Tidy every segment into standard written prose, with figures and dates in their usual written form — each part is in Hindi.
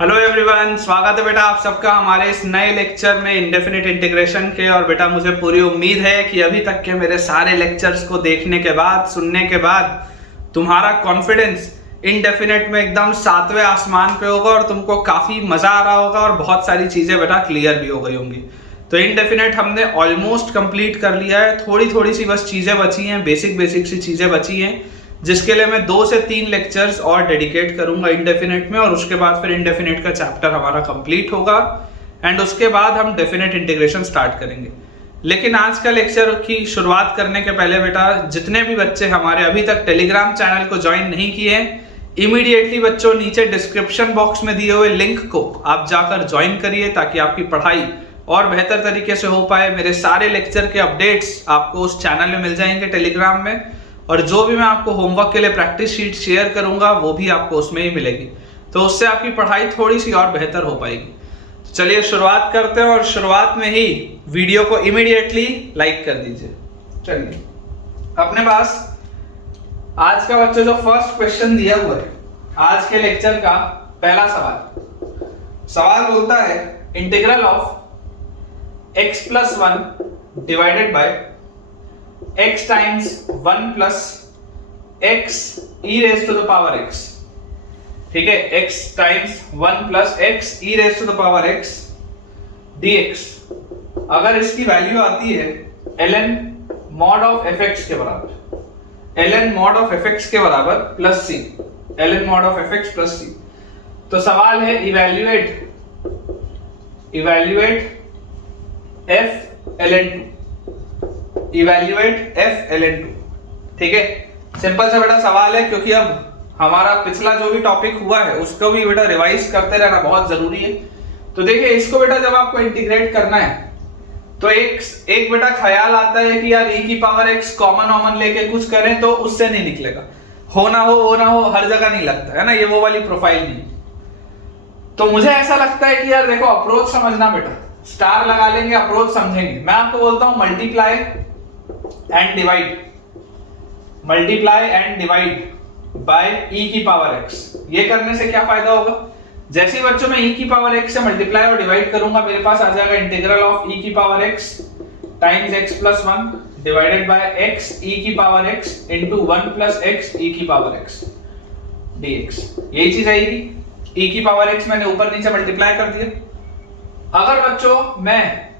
हेलो एवरीवन, स्वागत है बेटा आप सबका हमारे इस नए लेक्चर में इंडेफिनिट इंटीग्रेशन के। और बेटा मुझे पूरी उम्मीद है कि अभी तक के मेरे सारे लेक्चर्स को देखने के बाद, सुनने के बाद तुम्हारा कॉन्फिडेंस इंडेफिनिट में एकदम सातवें आसमान पे होगा और तुमको काफी मजा आ रहा होगा और बहुत सारी चीजें बेटा क्लियर भी हो गई होंगी। तो इंडेफिनिट हमने ऑलमोस्ट कंप्लीट कर लिया है, थोड़ी थोड़ी सी बस चीजें बची हैं, बेसिक सी चीजें बची हैं, जिसके लिए मैं 2 से 3 लेक्चर्स और डेडिकेट करूंगा इंडेफिनिट में। और उसके बाद फिर इंडेफिनिट का चैप्टर हमारा कंप्लीट होगा एंड उसके बाद हम डेफिनेट इंटीग्रेशन स्टार्ट करेंगे। लेकिन आज का लेक्चर की शुरुआत करने के पहले बेटा, जितने भी बच्चे हमारे अभी तक टेलीग्राम चैनल को ज्वाइन नहीं किए हैं, इमीडिएटली बच्चों नीचे डिस्क्रिप्शन बॉक्स में दिए हुए लिंक को आप जाकर ज्वाइन करिए ताकि आपकी पढ़ाई और बेहतर तरीके से हो पाए। मेरे सारे लेक्चर के अपडेट्स आपको उस चैनल में मिल जाएंगे टेलीग्राम में, और जो भी मैं आपको होमवर्क के लिए प्रैक्टिस शीट शेयर करूंगा वो भी आपको उसमें ही मिलेगी। तो उससे आपकी पढ़ाई थोड़ी सी और बेहतर हो पाएगी। तो चलिए शुरुआत करते हैं और शुरुआत में ही वीडियो को इमीडिएटली लाइक कर दीजिए। चलिए अपने पास आज का बच्चों जो फर्स्ट क्वेश्चन दिया हुआ है आज के लेक्चर का पहला सवाल बोलता है integral of x+1 divided by x times 1 plus x e raised to the power x। ठीक है, x times 1 plus x e raised to the power x dx। अगर इसकी वैल्यू आती है ln mod of fx के बराबर, ln mod of fx के बराबर plus c, ln mod of fx plus c। तो सवाल है evaluate f ln 2, evaluate f ln 2। ठीक है, सिंपल सा बेटा सवाल है, क्योंकि अब हमारा पिछला जो भी टॉपिक हुआ है उसको भी बेटा रिवाइज करते रहना बहुत जरूरी है। तो देखिए इसको बेटा जब आपको इंटीग्रेट करना है तो एक बेटा ख्याल आता है कि यार e की पावर x कॉमन लेके कुछ करें तो उससे नहीं निकलेगा, हो ना हो हर जगह नहीं लगता है ना, ये वो वाली प्रोफाइल नहीं। तो मुझे ऐसा लगता है कि यार देखो अप्रोच समझना बेटा, स्टार लगा लेंगे अप्रोच समझेंगे। मैं आपको बोलता हूं multiply and divide by e की पावर x। ये करने से क्या फायदा होगा, जैसे ही बच्चों मैं e की पावर x से मल्टीप्लाई और डिवाइड करूंगा मेरे पास आ जाएगा इंटीग्रल ऑफ e की power x times x+1 divided by x e की power x into 1 plus x e की पावर x dx। यही चीज आएगी, e की पावर x मैंने ऊपर नीचे मल्टीप्लाई कर दिया। अगर बच्चों मैं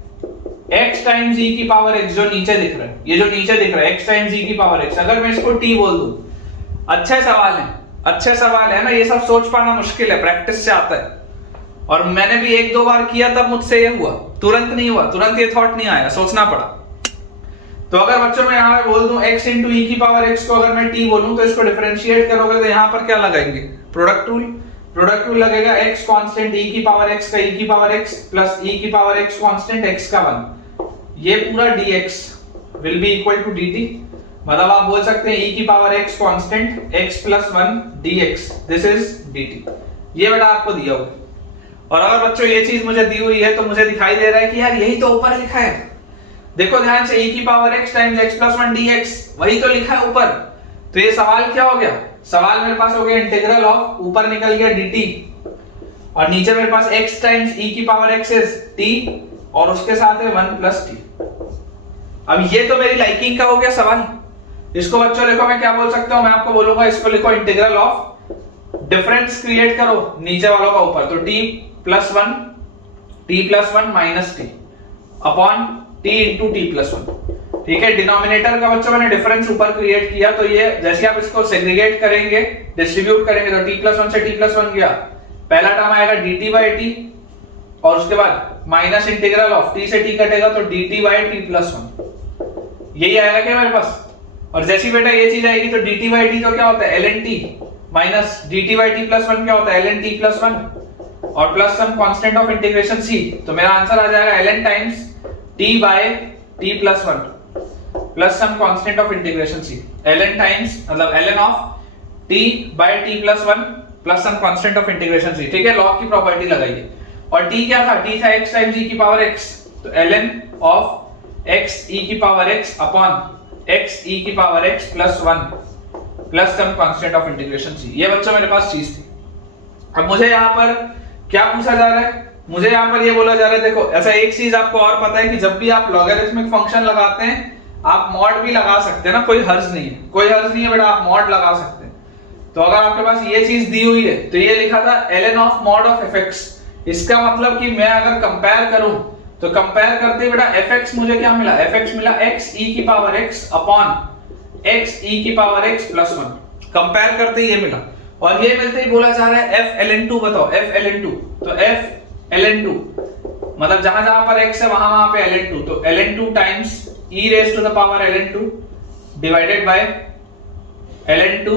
x टाइम्स e की पावर x जो नीचे दिख रहा है, ये जो नीचे दिख रहा है x टाइम्स e की पावर x, अगर मैं इसको t बोल दूं, अच्छे सवाल है ना, ये सब सोच पाना मुश्किल है, प्रैक्टिस से आता है। और मैंने भी 1-2 बार किया तब मुझसे ये हुआ, तुरंत नहीं हुआ, तुरंत ये थॉट नहीं आया, सोचना पड़ा। तो अगर बच्चों मैं यहाँ पे बोल दूं x इंटू e की पावर x को अगर मैं t बोलूं तो इसको डिफरेंशिएट करोगे तो यहाँ पर क्या लगाएंगे, प्रोडक्ट टूल लगेगा। x कांस्टेंट e की पावर x का e की पावर x प्लस e की पावर x कांस्टेंट x का 1, ये पूरा dx will be equal to dt। मतलब आप बोल सकते हैं e की power x constant x plus 1 dx, this is dt। ये बेटा आपको दिया हुआ है। और अगर बच्चों ये चीज मुझे दी हुई है तो मुझे दिखाई दे रहा है कि यार यही तो ऊपर लिखा है, देखो ध्यान से, e की power x times x plus 1 dx, वही तो लिखा है ऊपर। तो ये सवाल क्या हो गया, सवाल मेरे पास हो गया इंटीग्रल ऑफ, ऊपर निकल गया dt और नीचे मेरे पास x टाइम्स e की पावर x इज t और उसके साथ है 1 प्लस t। अब ये तो मेरी लाइकिंग का हो गया सवाल। इसको बच्चों लिखो, मैं क्या बोल सकता हूं, मैं आपको बोलूंगा इसको लिखो इंटीग्रल ऑफ डिफरेंस क्रिएट करो नीचे वालों का ऊपर, तो t+1 minus t upon t into t+1। ठीक है, डिनोमिनेटर का बच्चों मैंने डिफरेंस ऊपर क्रिएट किया, तो ये जैसे आप इसको सेग्रीगेट करेंगे, डिस्ट्रीब्यूट करेंगे, तो t+1 से t+1 गया, पहला टर्म आएगा dt बाय t और उसके बाद माइनस इंटीग्रल ऑफ t से t कटेगा तो dt बाय t+1, यही आएगा क्या मेरे पास। और जैसी बेटा ये चीज आएगी तो dt बाय t तो क्या होता है ln t minus dt by t+1 क्या होता है ln t+1 और plus some constant of integration c, तो मेरा आंसर आ जाएगा ln times t by t+1 plus some constant of integration c, ln times मतलब ln of t by t+1 plus some constant of integration c। ठीक है, लॉग की प्रॉपर्टी लगाइए। और t क्या था, t था x टाइम्स e की पावर x, तो ln ऑफ x e की power x upon x e की power x plus 1 plus some constant of integration c। ये बच्चों मेरे पास चीज थी। अब मुझे यहाँ पर क्या पूछा जा रहा है, मुझे यहाँ पर ये बोला जा रहा है, देखो ऐसा एक चीज आपको और पता है कि जब भी आप लॉगरिथमिक फंक्शन लगाते हैं आप मॉड भी लगा सकते हैं ना, कोई हर्ज नहीं है, कोई हर्ज नहीं है बेटा, आप मॉड लगा सकते हैं। तो अगर आपके पास ये चीज दी हुई है तो ये लिखा था ln of mod of fx, इसका मतलब कि मैं अगर कंपेयर करूं तो कंपेयर करते ही बेटा fx मुझे क्या मिला, fx मिला x e की power x upon x e की पावर x प्लस 1, कंपेयर करते ही ये मिला। और ये मिलते ही बोला जा रहा है f ln2 बताओ, f ln2, तो f ln2 मतलब जहां जहां पर x है वहां वहां पे ln2, तो ln2 times e raise to the power ln2 divided by ln2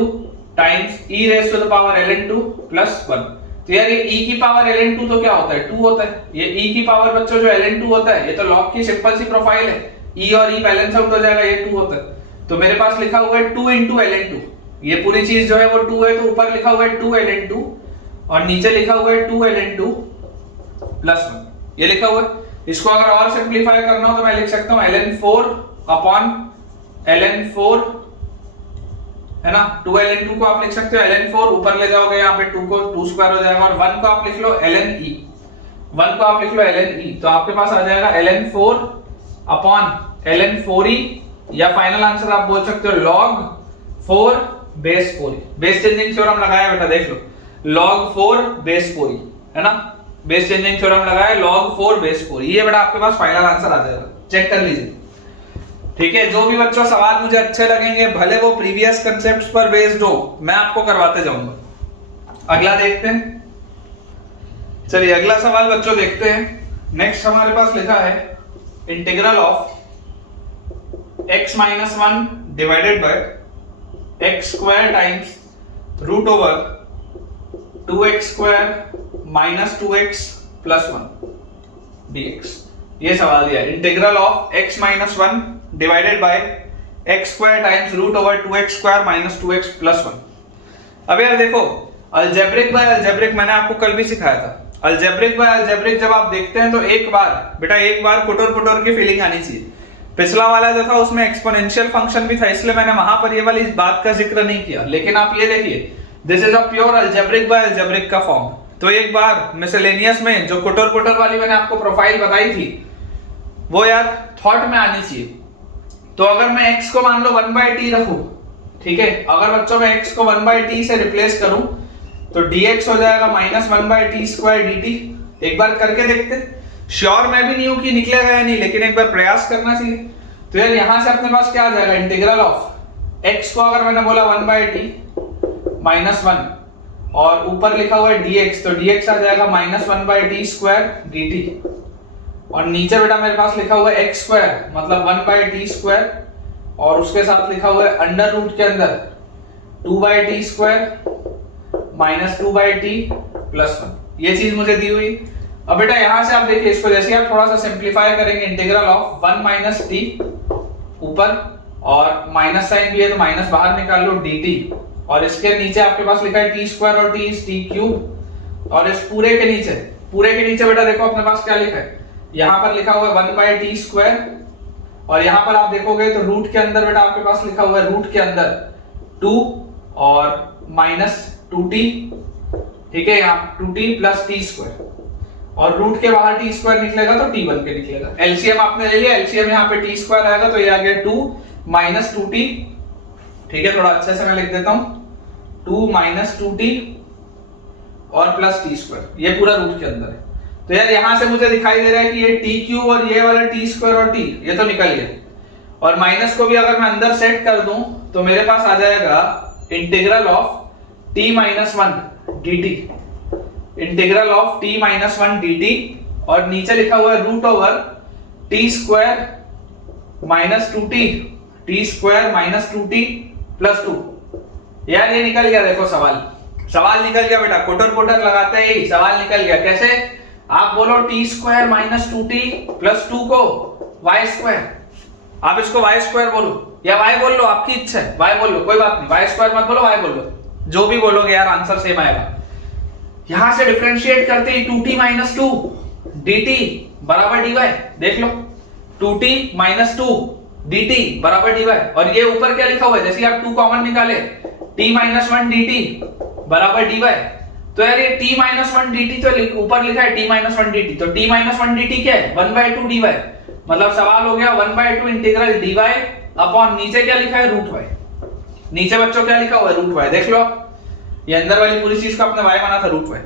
times e raise to the power ln2 plus 1। तो यार ये e की पावर ln2 तो क्या होता है, 2 होता है। ये e की पावर बच्चों जो ln2 होता है ये तो log की सिंपल सी प्रोफाइल है, e और e बैलेंस आउट हो जाएगा, ये 2 होता है। तो मेरे पास लिखा हुआ है 2 into ln2, ये पूरी चीज जो है वो 2 है, तो ऊपर लिखा हुआ है 2 ln2 और नीचे लिखा हुआ है 2 ln2 प्लस 1, ये लिखा हुआ है। इसको अगर और सिंपलीफाई करना हो तो मैं लिख सकता हूं ln4 अपॉन ln4 है ना, 2 ln2 को आप लिख सकते हो ln4, ऊपर ले जाओगे यहाँ पे 2 को 2 स्क्वायर हो जाएगा, और 1 को आप लिख लो ln e, 1 को आप लिख लो ln e, तो आपके पास आ जाएगा ln4 अपॉन ln4e, या फाइनल आंसर आप बोल सकते हो log 4 base 4e। Base changing theorem लगाया बेटा, देख लो log 4 बेस 4e है ना, बेस चेंजिंग थ्योरम लगाया log 4 बेस 4e, ये बेटा आपके पास फाइनल आंसर आ जाएगा, चेक कर लीजिए। ठीक है, जो भी बच्चों सवाल मुझे अच्छे लगेंगे भले वो प्रीवियस कांसेप्ट्स पर बेस्ड हो, मैं आपको करवाते जाऊंगा। अगला देखते हैं, चलिए अगला सवाल बच्चों देखते हैं। नेक्स्ट हमारे पास लिखा है integral of x minus 1 divided by x square times root over 2x square minus 2x plus 1 dx। ये सवाल दिया है, integral of x minus 1 divided by x square times root over 2x square minus 2x plus 1। अब यार देखो अलजेब्रिक बाय अलजेब्रिक मैंने आपको कल भी सिखाया था, अलजेब्रिक बाय अलजेब्रिक जब आप देखते हैं तो एक बार कुटोर कुटोर की फीलिंग आनी चाहिए। पिछला वाला जो था उसमें एक्सपोनेंशियल फंक्शन भी था, इसलिए मैंने वहां पर ये वाली बात का जिक्र नहीं किया, लेकिन आप ये देखिए this is a pure algebraic by algebraic का फॉर्म। तो एक बार मिसलेनियस में जो कुटोर कुटोर वाली मैंने आपको प्रोफाइल बताई थी वो यार थॉट में आनी चाहिए। तो अगर मैं x को मान लो 1/t रखूं, ठीक है, अगर बच्चों मैं x को 1/t से रिप्लेस करूं तो dx हो जाएगा माइनस 1/t स्क्वायर dt। एक बार करके देखते, श्योर मैं भी नहीं हूं कि निकलेगा या नहीं, लेकिन एक बार प्रयास करना चाहिए। तो यार यहां से अपने पास क्या आ जाएगा, इंटीग्रल ऑफ x को अगर मैंने बोला 1/t माइनस 1 और ऊपर लिखा हुआ है dx, तो dx आ जाएगा माइनस 1/t स्क्वायर dt, और नीचे बेटा मेरे पास लिखा हुआ है x स्क्वायर मतलब 1/t स्क्वायर, और उसके साथ लिखा हुआ है अंडर रूट के अंदर 2/t square minus 2/t plus 1। ये चीज मुझे दी हुई। अब बेटा यहां से आप देखिए इसको, जैसे आप थोड़ा सा सिंप्लीफाई करेंगे, इंटीग्रल ऑफ 1 माइनस t ऊपर और माइनस साइन भी है तो माइनस बाहर निकाल लो dt, और इसके नीचे आपके पास लिखा है t स्क्वायर और t is t क्यूब, और इस पूरे के नीचे बेटा देखो अपने पास क्या लिखा है, यहां पर लिखा हुआ है 1/t स्क्वायर, और यहां पर आप देखोगे तो रूट के अंदर बेटा आपके पास लिखा हुआ है रूट के अंदर 2 और माइनस 2t, ठीक है, यहाँ 2t प्लस t स्क्वायर, और रूट के बाहर t स्क्वायर निकलेगा तो t बन के निकलेगा। एलसीएम आपने ले लिया, एलसीएम यहाँ पे t स्क्वायर आएगा तो ये आ गया 2 माइनस 2t, ठीक है, थोड़ा अच्छे से मैं लिख देता हूं 2 माइनस 2t और प्लस t स्क्वायर, ये पूरा रूट के अंदर है। तो यार यहां से मुझे दिखाई दे रहा है कि ये t क्यूब और ये वाला t स्क्वायर और t ये तो निकल गया, और माइनस को भी अगर मैं अंदर सेट कर दूं तो मेरे पास आ जाएगा integral of t minus 1 dt, integral of t minus 1 dt, और नीचे लिखा हुआ है root over t square minus 2t, t square minus 2t plus 2। यार ये निकल गया, देखो सवाल निकल गया बेटा, कोटर कोटर लगाते ही सवाल निकल गया। कैसे, आप बोलो t square minus 2t plus 2 को y स्क्वायर, आप इसको y स्क्वायर बोलो या y बोल लो, आपकी इच्छा है, y बोल लो कोई बात नहीं, y स्क्वायर मत बोलो, y बोल लो, जो भी बोलोगे यार आंसर सेम आएगा। यहां से डिफरेंशिएट करते ही 2t माइनस 2 dt बराबर dy, देख लो 2t माइनस 2 dt बराबर dy, और ये ऊपर क्या लिखा हुआ है, जैसे आप 2 कॉमन निकाले t माइनस 1 dt बराबर dy, तो यार ये t minus one D T तो ऊपर लिखा है t minus one D T, तो t minus one D T क्या है 1/2 dy, मतलब सवाल हो गया 1/2 इंटीग्रल dy अपॉन नीचे क्या लिखा है रूट y। नीचे बच्चों क्या लिखा हुआ है रूट y, देख लो आप, ये अंदर वाली पूरी चीज का अपने y माना था रूट y,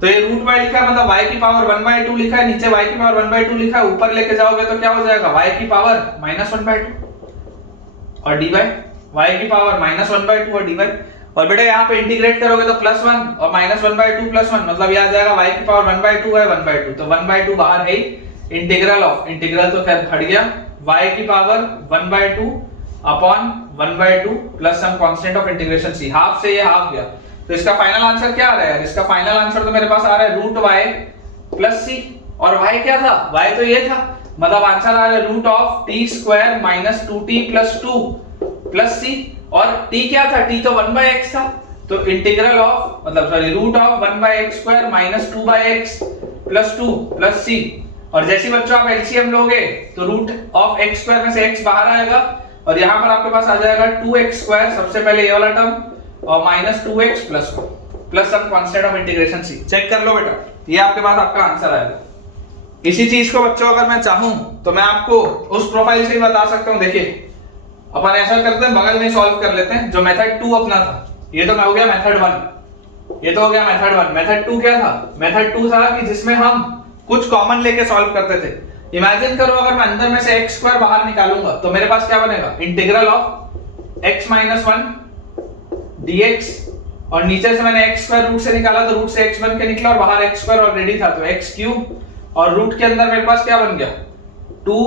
तो ये रूट y लिखा है मतलब y की पावर 1/2 लिखा है, नीचे y की पावर 1/2 लिखा है, ऊपर लेके जाओगे तो क्या हो जाएगा y की पावर -1/2 और dy, y की पावर -1/2 और dy, और बेटा यहाँ पे इंटीग्रेट करोगे तो +1 और -1/2 +1 मतलब ये आ जाएगा y की पावर 1/2 है 1/2, तो 1/2 बाहर है, इंटीग्रल ऑफ, इंटीग्रल तो खैर हट गया, y की power 1/2 upon 1/2 plus some constant of integration c, half से ये हाफ गया, तो इसका फाइनल आंसर क्या आ रहा है यार, इसका फाइनल आंसर तो मेरे पास आ रहा है रूट y प्लस c, और y क्या था, y तो ये था, मतलब आंसर आ रहा है root of t square minus 2t plus 2 plus c, और t क्या था, t तो 1/x था, तो इंटीग्रल ऑफ मतलब sorry root of 1/x square minus 2/x plus 2 plus c, और जैसे बच्चों आप एलसीएम लोगे तो रूट ऑफ x स्क्वायर में से x बाहर आएगा, और यहाँ पर आपके पास आ जाएगा 2x स्क्वायर, सबसे पहले ये वाला टर्म, और minus 2x plus 1 plus some constant of integration c, check कर लो बेटा, ये आपके पास आपका आंसर आएगा। इसी चीज को बच्चों अगर मैं चाहूं तो मैं आपको उस प्रोफाइल से ही बता सकता हूं, देखिए अपन ऐसा करते हैं बगल में सॉल्व कर लेते हैं, जो मेथड 2 अपना था, ये तो हो गया मेथड 1, ये तो हो गया मेथड 1, मेथड 2 क्या था, मेथड 2 था कि जिसमें हम कुछ कॉमन लेके सॉल्व करते थे। इमेजिन करो अगर मैं अंदर में से x स्क्वायर बाहर निकालूंगा तो मेरे पास क्या बनेगा, integral of x minus 1 dx, और नीचे से मैंने x स्क्वायर रूट से निकाला तो रूट से x बन के निकला, और बाहर x स्क्वायर ऑलरेडी था तो x क्यूब, और रूट के अंदर मेरे पास क्या बन गया 2,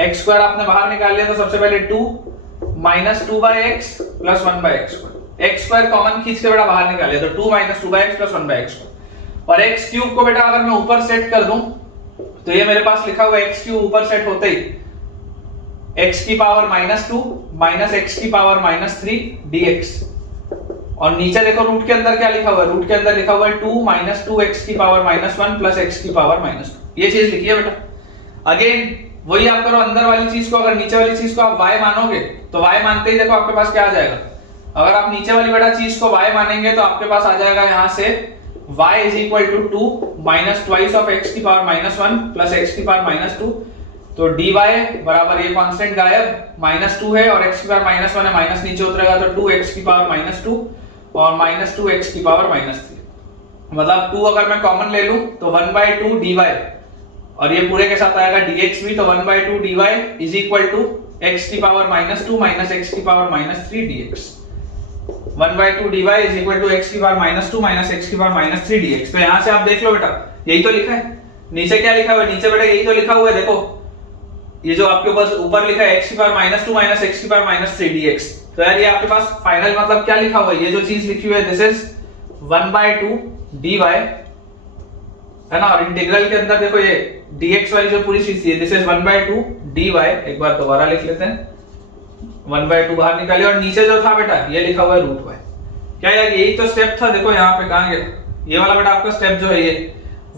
x स्क्वायर आपने बाहर निकाल लिया तो सबसे पहले 2 minus 2/x plus 1/x square, x square common खींच के बेटा बाहर निकाल लिया तो 2 minus 2/x plus 1/x square, और x क्यूब को बेटा अगर मैं ऊपर सेट कर दूं तो ये मेरे पास लिखा हुआ x क्यूब ऊपर सेट होते ही x की पावर -2 माइनस x की पावर -3 dx, और नीचे देखो रूट के अंदर क्या लिखा हुआ है, रूट के अंदर लिखा हुआ है 2 माइनस 2x की पावर -1 प्लस x की पावर -2, ये चीज लिखी है बेटा। अगेन वही आप करो, अंदर वाली चीज को अगर नीचे वाली चीज को आप y मानोगे तो y मानते ही देखो आपके पास क्या आ जाएगा, अगर आप नीचे वाली बेटा चीज को y मानेंगे तो आपके पास आ जाएगा यहाँ से y is equal to 2 minus twice of x की पावर -1 plus x की पावर -2, तो dy बराबर ये कांस्टेंट गायब -2 है और x की पावर -1 है, माइनस नीचे उतरेगा तो 2x की पावर -2 और -2x की पावर -3, मतलब 2 अगर मैं कॉमन ले लूं तो 1/2 dy, और ये पूरे के साथ आएगा dx भी, तो 1/2 dy is equal to x की पावर -2 माइनस x की power -3 dx, 1/2 dy is equal to x की पावर -2 माइनस x की पावर -3 dx। तो यहाँ से आप देख लो बेटा यही तो लिखा है, नीचे क्या लिखा हुआ है, नीचे बेटा यही तो लिखा हुआ है, देखो ये जो आपके पास ऊपर लिखा है x की पावर -2 माइनस x की पावर -3 dx, तो यार ये आपके पास फाइनल मतलब क्या लिखा हुआ है, ये जो चीज लिखी हुई है दिस इज 1/2 dy है ना, और इंटीग्रल के अंदर देखो ये dx वाली जो पूरी चीज थी दिस इज 1/2 dy, एक बार दोबारा लिख लेते हैं, 1/2 बाहर निकालिए, और नीचे जो था बेटा ये लिखा हुआ है रूट y, क्या यार यही तो स्टेप था, देखो यहाँ पे कहां गया ये वाला बेटा आपका स्टेप जो है ये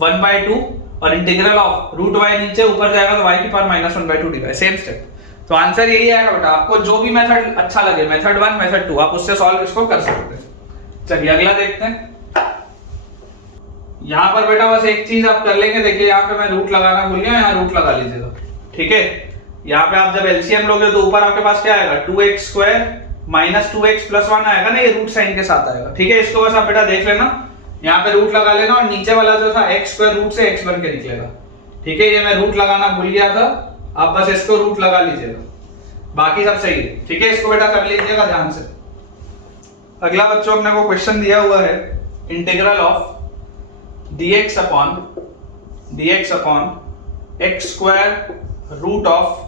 1/2 और इंटीग्रल ऑफ रूट y, नीचे ऊपर जाएगा तो y की पावर -1/2 dy, सेम स्टेप, तो आंसर यही आएगा बेटा। आपको जो भी मेथड अच्छा लगे, मेथड 1 मेथड 2, आप उससे सॉल्व इसको कर सकते हैं। चलिए अगला देखते हैं, यहाँ पर बेटा बस एक चीज आप कर लेंगे, देखिए यहाँ पे मैं रूट लगाना भूल गया, यहाँ रूट लगा लीजिएगा, ठीक है। यहाँ पे आप जब एलसीएम लोगे तो ऊपर आपके पास क्या आएगा 2x square minus 2x plus 1 आएगा ना, ये रूट साइन के साथ आएगा, ठीक है। इसको बस आप बेटा देख लेना, यहाँ पे रूट लगा लेना, और नीचे वाला जो था x स्क्वायर रूट से x बन के निकलेगा, ठीक है। ये मैं रूट लगाना भूल गया था, आप बस इसको रूट लगा लीजिएगा, बाकी सब सही है, ठीक है। इसको बेटा कर लीजिएगा ध्यान से। अगला बच्चों अपने को क्वेश्चन दिया हुआ है integral of dx upon x square root of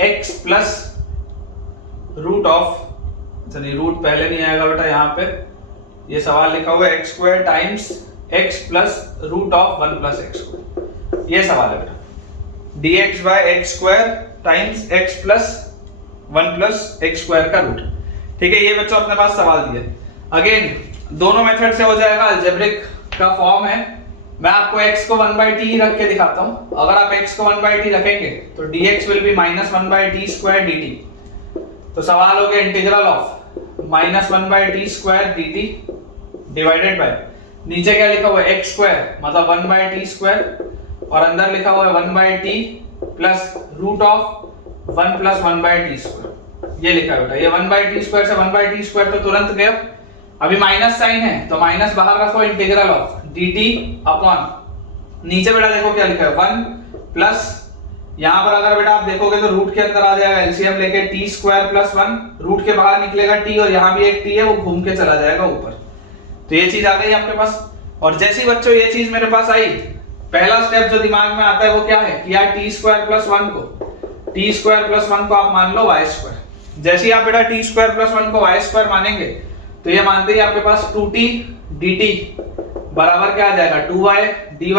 x plus root of, चलिए रूट पहले नहीं आएगा बेटा, यहाँ पे ये सवाल लिखा हुआ है x square times x plus root of 1 plus x square, ये सवाल है बेटा, dx by x square times x plus 1 plus x square का रूट, ठीक है। ये बच्चों अपने पास सवाल दिया। अगेन दोनों मेथड से हो जाएगा, अलजेब्रिक का फॉर्म है, मैं आपको x को 1/t रख के दिखाता हूं। अगर आप x को 1/t रखेंगे तो dx will B -1/t square dt, तो सवाल हो गया integral of -1/t square dt divided by, नीचे क्या लिखा हुआ है एक्स स्क्वायर मतलब 1 बाय टी स्क्वायर और अंदर लिखा हुआ है 1 by t plus root of 1 प्लस 1 बाय टी स्क्वायर, ये लिखा है बेटा। ये 1 बाय टी स्क्वायर से 1 बाय टी स्क्वायर तो तुरंत गया, अभी माइनस साइन है तो माइनस बाहर रखो, इंटीग्रल ऑफ dt अपॉन नीचे बेटा देखो क्या लिखा है 1 प्लस, यहां पर अगर बेटा आप देखोगे तो रूट के अंदर आ जाएगा एलसीएम लेके टी स्क्वायर प्लस 1, रूट के बाहर निकलेगा टी और यहां भी एक टी है वो घूम के चला जाएगा ऊपर, तो ये चीज आ गई आपके पास। और जैसे ही बच्चों ये चीज मेरे पास आई, पहला स्टेप जो दिमाग में आता है वो क्या है कि यार टी स्क्वायर प्लस 1 को आप मान लो वाई स्क्वायर। जैसे ही आप बेटा टी स्क्वायर प्लस 1 को वाई स्क्वायर मानेंगे तो ये मानते ही आपके पास 2t dt बराबर क्या आ जाएगा 2y dy,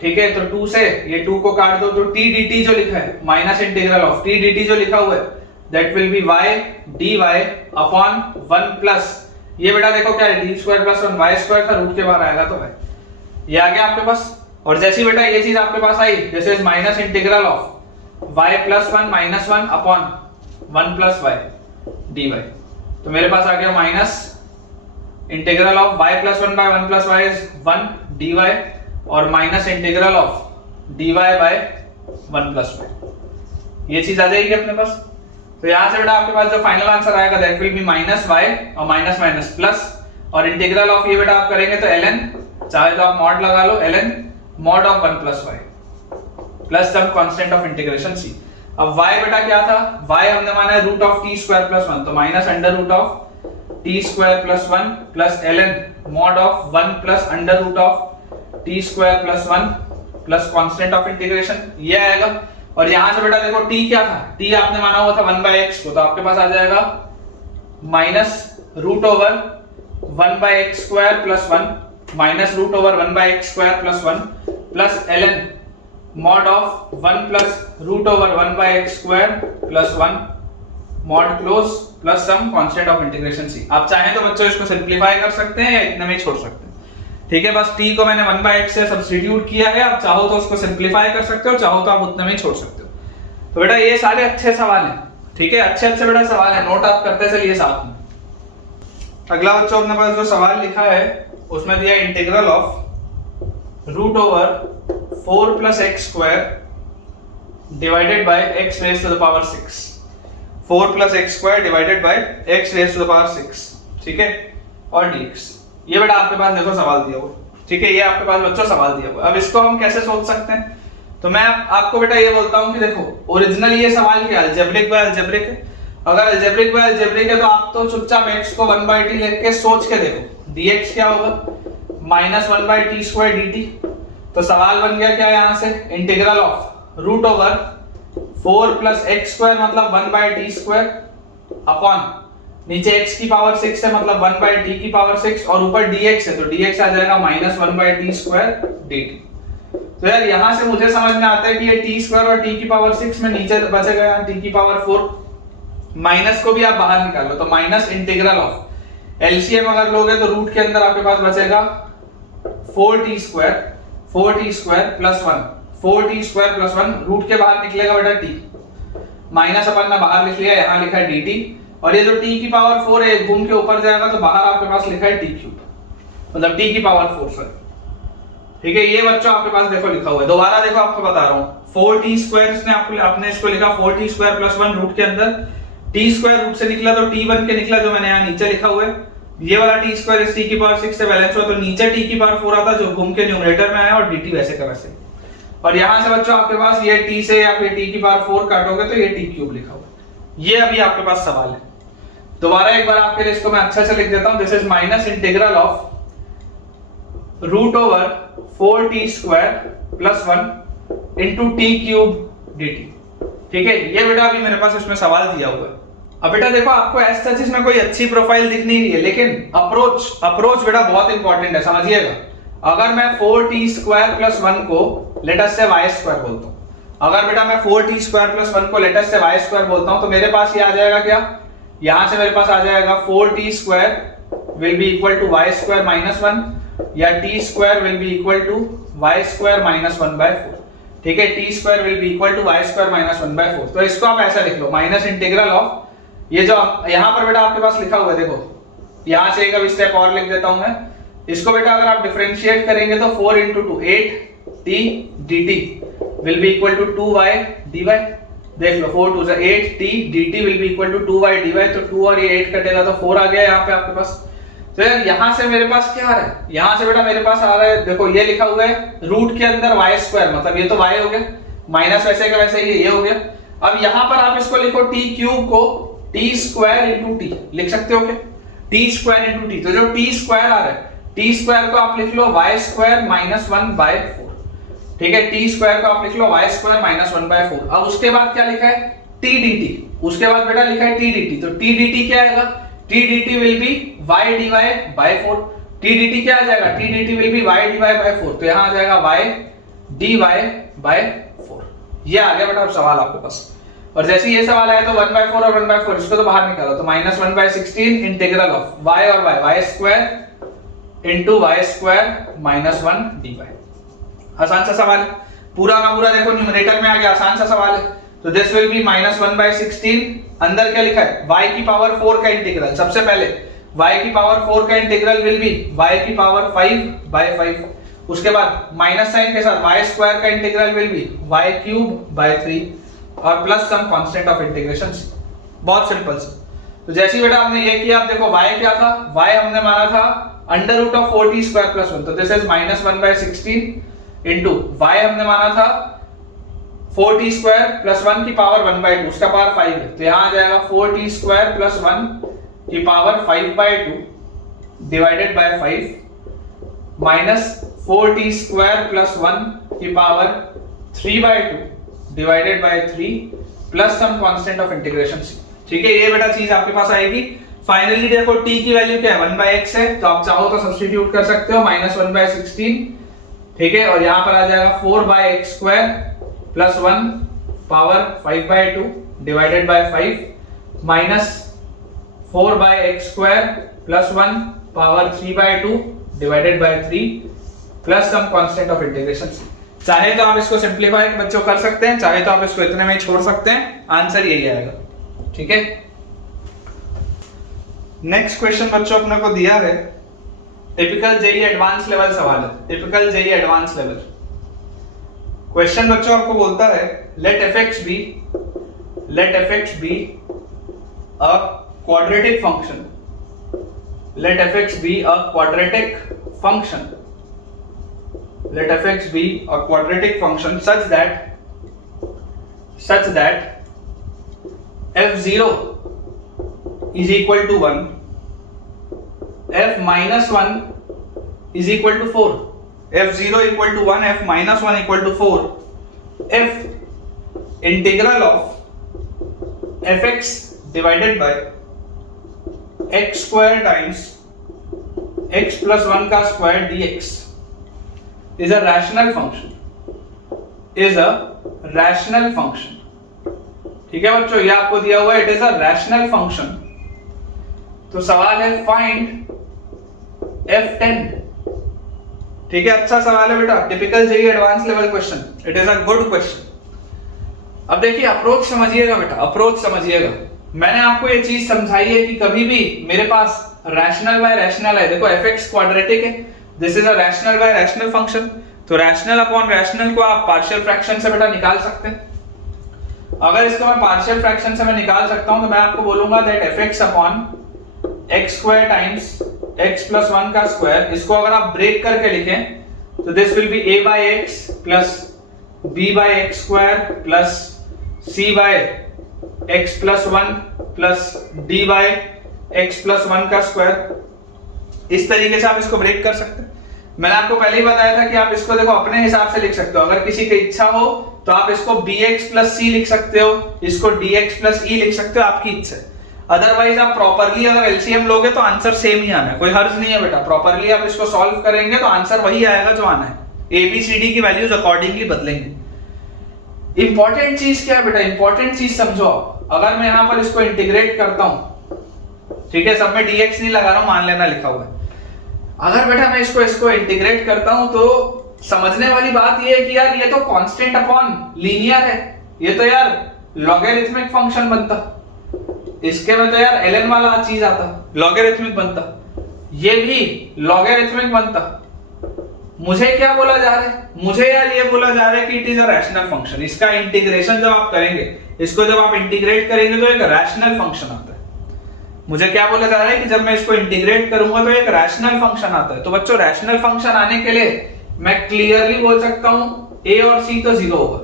ठीक है। तो 2 से ये 2 को काट दो तो t dt जो लिखा है minus integral of t dt जो लिखा हुआ है that will be y dy upon 1 plus, ये बेटा देखो क्या है d square plus 1 y square का रूट के बाहर आएगा तो y, ये आ गया आपके पास। और जैसे ही बेटा ये चीज आपके पास आई, जैसे is minus integral of y plus 1 minus 1 upon 1 plus y dy, तो मेरे पास आ गया minus integral of y plus 1 by 1 plus y is 1 dy और minus integral of dy by 1 plus y, ये चीज आ जाएगी अपने पास। तो यहां से बेटा आपके पास जो फाइनल आंसर आएगा that will B minus y और माइनस माइनस प्लस, और इंटीग्रल ऑफ ये बेटा आप करेंगे तो ln, चाहे तो आप मॉड लगा लो ln mod of 1 plus y plus some constant of integration c। अब y बेटा क्या था, y हमने माना है root of t square plus 1, तो minus under root of t square plus 1 plus ln mod of 1 plus under root of t square plus 1 plus constant of integration, ये आएगा। और यहां से बेटा देखो t क्या था, t आपने माना हुआ था 1 बाय x को, तो आपके पास आ जाएगा minus root over 1 by x square plus 1 minus root over 1 by x square plus 1 plus ln mod of 1 plus root over 1 by x square plus 1 mod close plus some constant of integration c। आप चाहें तो बच्चों इसको सिंपलीफाई कर सकते हैं या इतने में ही छोड़ सकते हैं, ठीक है। बस t को मैंने 1 बाय x से सब्स्टिट्यूट किया है, आप चाहो तो उसको सिंपलीफाई कर सकते हो, चाहो तो आप उतने में ही छोड़ सकते हो। तो बेटा ये सारे अच्छे सवाल हैं, ठीक है, अच्छे अच्छे बेटा सवाल हैं, नोट आप करते चलिए साथ में। अगला बच्चों अपने पास जो सवाल लिखा है उसमें दिया integral of root over 4 plus x square divided by x raise to the power 6, 4 plus x square divided by x raise to the power 6, ठीक है, और dx। ये बेटा आपके पास देखो सवाल दिया हुआ, ठीक है, ये आपके पास बच्चों सवाल दिया हुआ। अब इसको हम कैसे सोच सकते हैं, तो मैं आपको बेटा ये बोलता हूं कि देखो ओरिजिनली ये सवाल क्या है, अलजेब्रिक बाय अलजेब्रिक है। अगर अलजेब्रिक बाय अलजेब्रिक है तो आप तो चुपचाप x को 1 बाय t लिख के सोच के देखो dx क्या होगा minus 1 by t square dt। तो सवाल बन गया क्या यहां से, integral of root over 4 plus x square मतलब 1 बाय टी स्क्वायर अपॉन नीचे x की पावर 6 है मतलब 1 बाय t की पावर 6 और ऊपर dx है तो dx आ जाएगा minus 1 by t square dt। तो यार यहां से मुझे समझ में आता है कि ये t स्क्वायर और t की पावर 6 में नीचे बचेगा यहाँ t की पावर 4, माइनस को भी आप बाहर निकाल लो तो माइनस इंटीग्रल ऑफ एलसीएम अगर लोगे तो रूट के अंदर आपके पास बचेगा 4t square plus 1, 4t square plus 1 root के बाहर निकलेगा बेटा t, माइनस अपन ने बाहर लिख लिया, यहाँ लिखा है dt, और ये जो t की पावर 4 है घूम के ऊपर जाएगा तो बाहर आपके पास लिखा है t क्यूब मतलब t की पावर 4 सर, ठीक है। ये बच्चों आपके पास देखो लिखा हुआ है, दोबारा देखो आपको बता रहा हूँ 4t स्क्वायर इसने आपने इसको लिखा 4t स्क्वायर प्लस 1 रूट के अंदर t स्क्वायर रूट से निकला तो t बन के निकला जो मैंने यहाँ नीचे लिखा हुआ है, ये वाला t स्क्वायर इस t की पावर 6 से बैलेंस हुआ तो नीचे t की पावर 4 आता जो घूम के न्यूमरेटर में आया और dt वैसे का वैसे। और यहां से बच्चों आपके पास ये t से या फिर t की पावर 4 काटोगे तो ये t क्यूब लिखा हुआ है। ये अभी आपके पास सवाल है, दोबारा एक बार आपके लिए इसको मैं अच्छे से लिख देता हूं, this is minus integral of root over 4t square plus 1 into t cube dt, ठीक है। ये बेटा अभी मेरे पास इसमें सवाल दिया हुआ है। अब बेटा देखो आपको एज सच इसमें कोई अच्छी प्रोफाइल दिख नहीं रही है, लेकिन अप्रोच बेटा बहुत इंपॉर्टेंट है, समझिएगा। अगर मैं 4t स्क्वायर प्लस 1 को लेट अस से y स्क्वायर बोलता हूं, अगर बेटा मैं 4t स्क्वायर प्लस 1 को लेट अस से y स्क्वायर बोलता हूं तो मेरे पास ये आ जाएगा क्या, यहां से मेरे पास आ जाएगा 4t square will be equal to y square minus 1 या t square will be equal to y square minus 1 by 4, ठीक है। t square will be equal to y square minus 1 by 4। तो इसको आप ऐसा लिख लो माइनस इंटीग्रल ऑफ ये जो यहां पर बेटा आपके पास लिखा हुआ है देखो यहां से एक अब स्टेप और लिख देता हूं मैं इसको। बेटा अगर आप डिफरेंशिएट करेंगे तो 4 into 2 8t dt will be equal to 2y dy। देख लो 4 2 से 8t dt will be equal to 2y dy, तो 2 और ये 8 कटेगा तो 4 आ गया यहाँ पे आपके पास। तो यार यहाँ से मेरे पास क्या आ रहा है, यहाँ से बेटा मेरे पास आ रहा है, देखो ये लिखा हुआ है रूट के अंदर y स्क्वायर, मतलब ये तो y हो गया, माइनस वैसे का वैसे ही ये हो गया। अब यहाँ पर आप इसको लिखो t क्यूब को t स्क्वायर इंटू टी लिख सकते हो क्या, t स्क्वायर इंटू टी। तो जो t स्क्वायर आ रहा है t स्क्वायर को आप लिख लो y स्क्वायर माइनस 1/4, ठीक है, t स्क्वायर को आप लिख लो y स्क्वायर माइनस 1/4। अब उसके बाद क्या लिखा है t dt, उसके बाद बेटा लिखा है t dt, तो t dt क्या आएगा, t dt will be y dy by 4। t dt क्या आ जाएगा, t dt will be y dy by 4, तो यहाँ आ जाएगा y dy by 4। ये आ गया बेटा अब सवाल आपके पास। और जैसे ये सवाल आया तो 1/4 और 1/4 इसको तो बाहर निकालो, तो माइनस 1/16 इंटीग्रल ऑफ y और y square into y square minus 1 dy। आसान सा सवाल है, पूरा का पूरा देखो न्यूमरेटर में आ गया, आसान सा सवाल है। तो दिस विल बी माइनस 1/16, अंदर क्या लिखा है y की पावर 4 का इंटीग्रल, सबसे पहले y की पावर 4 का इंटीग्रल विल बी y की पावर 5/5, उसके बाद माइनस साइन के साथ y स्क्वायर का integral will be y cube by 3 और plus some constant of integration. बहुत सिंपल सा। तो जैसे बेटा हमने ये किया, आप देखो y क्या था, y हमने माना था under root of 4t square plus 1, तो this is minus 1/16 into y हमने माना था 4t स्क्वायर प्लस 1 की पावर 1/2, उसका पावर 5 है, तो यहां आ जाएगा 4t स्क्वायर प्लस 1 की power 5/2 divided by 5 minus 4t square plus 1 की power 3/2 divided by 3 plus some constant of integration. ठीक है, ये बेटा चीज आपके पास आएगी। फाइनली देखो t की वैल्यू क्या है 1/x है, तो आप चाहो तो सब्स्टिट्यूट कर सकते हो माइनस 1/16, ठीक है, और यहां पर आ जाएगा 4/x square plus 1 power 5/2 divided by 5 minus 4/x square plus 1 power 3/2 divided by 3 plus some constant of integration. चाहे तो आप इसको सिंपलीफाई बच्चों कर सकते हैं, चाहे तो आप इसको इतने में ही छोड़ सकते हैं, आंसर यही आएगा। ठीक है, नेक्स्ट क्वेश्चन बच्चों अपने को दिया है टिपिकल जेईई एडवांस लेवल सवाल है, typical JEE advance level question बच्चों आपको बोलता है late fx be a quadratic function, let fx be a quadratic function, let fx be a quadratic function such that f0 is equal to 1, f minus 1 is equal to 4, f0 equal to 1, f minus 1 equal to 4, if integral of fx divided by x square times x plus 1 का square dx is a rational function, is a rational function। ठीक है बच्चों, ये आपको दिया हुआ है it is a rational function. तो सवाल है फाइंड f10। ठीक है, अच्छा सवाल है बेटा, typical JEE advance level question, it is a good question. अब देखिए अप्रोच समझिएगा बेटा, अप्रोच समझिएगा। मैंने आपको ये चीज समझाई है कि कभी भी मेरे पास रैशनल बाय रैशनल है, देखो fx क्वाड्रेटिक है, this is a rational bye rational function, तो रैशनल अपॉन रैशनल को आप पार्शियल फ्रैक्शन से बेटा निकाल सकते हैं। अगर इसको मैं पार्शियल फ्रैक्शन से मैं निकाल सकता हूं तो मैं आपको बोलूंगा that fx upon x square times x plus 1 का स्क्वायर, इसको अगर आप ब्रेक करके लिखें तो this will be a by x plus b by x square plus c by x plus 1 plus d by x plus 1 का स्क्वायर। इस तरीके से आप इसको ब्रेक कर सकते हैं। मैंने आपको पहले ही बताया था कि आप इसको देखो अपने हिसाब से लिख सकते हो, अगर किसी की इच्छा हो तो आप इसको bx प्लस c लिख सकते हो, इसको dx प्लस e लिख सकते हो, आपकी इच्छा है। अदरवाइज आप प्रॉपर्ली अगर एलसीएम लोगे तो आंसर सेम ही आना है, कोई हर्ज नहीं है बेटा। प्रॉपर्ली आप इसको सॉल्व करेंगे तो आंसर वही आएगा जो आना है, एबीसीडी की वैल्यूज अकॉर्डिंगली बदलेंगे। इंपॉर्टेंट चीज क्या है बेटा, इंपॉर्टेंट चीज समझो। अगर मैं यहां पर इसको इंटीग्रेट करता हूं, ठीक है, सब में dx नहीं लगा रहा हूं, मान लेना लिखा हुआ है। अगर बेटा मैं इसको इंटीग्रेट करता हूं तो समझने वाली बात ये है कि यार ये तो कांस्टेंट अपॉन लीनियर है, ये तो यार लॉगरिथमिक फंक्शन बनता। इसके में तो यार ln वाला चीज आता, लॉगरिथमिक बनता, ये भी लॉगरिथमिक बनता। मुझे क्या बोला जा रहा है, मुझे यार ये बोला जा रहा है कि it is a rational function. इसका इंटीग्रेशन जब आप करेंगे, इसको जब आप इंटीग्रेट करेंगे तो एक रैशनल फंक्शन आता है। मुझे क्या बोला जा रहा है कि जब मैं इसको इंटीग्रेट करूंगा तो एक रैशनल फंक्शन आता है। तो बच्चों रैशनल फंक्शन आने के लिए मैं क्लियरली बोल सकता हूं a और c तो जीरो होगा,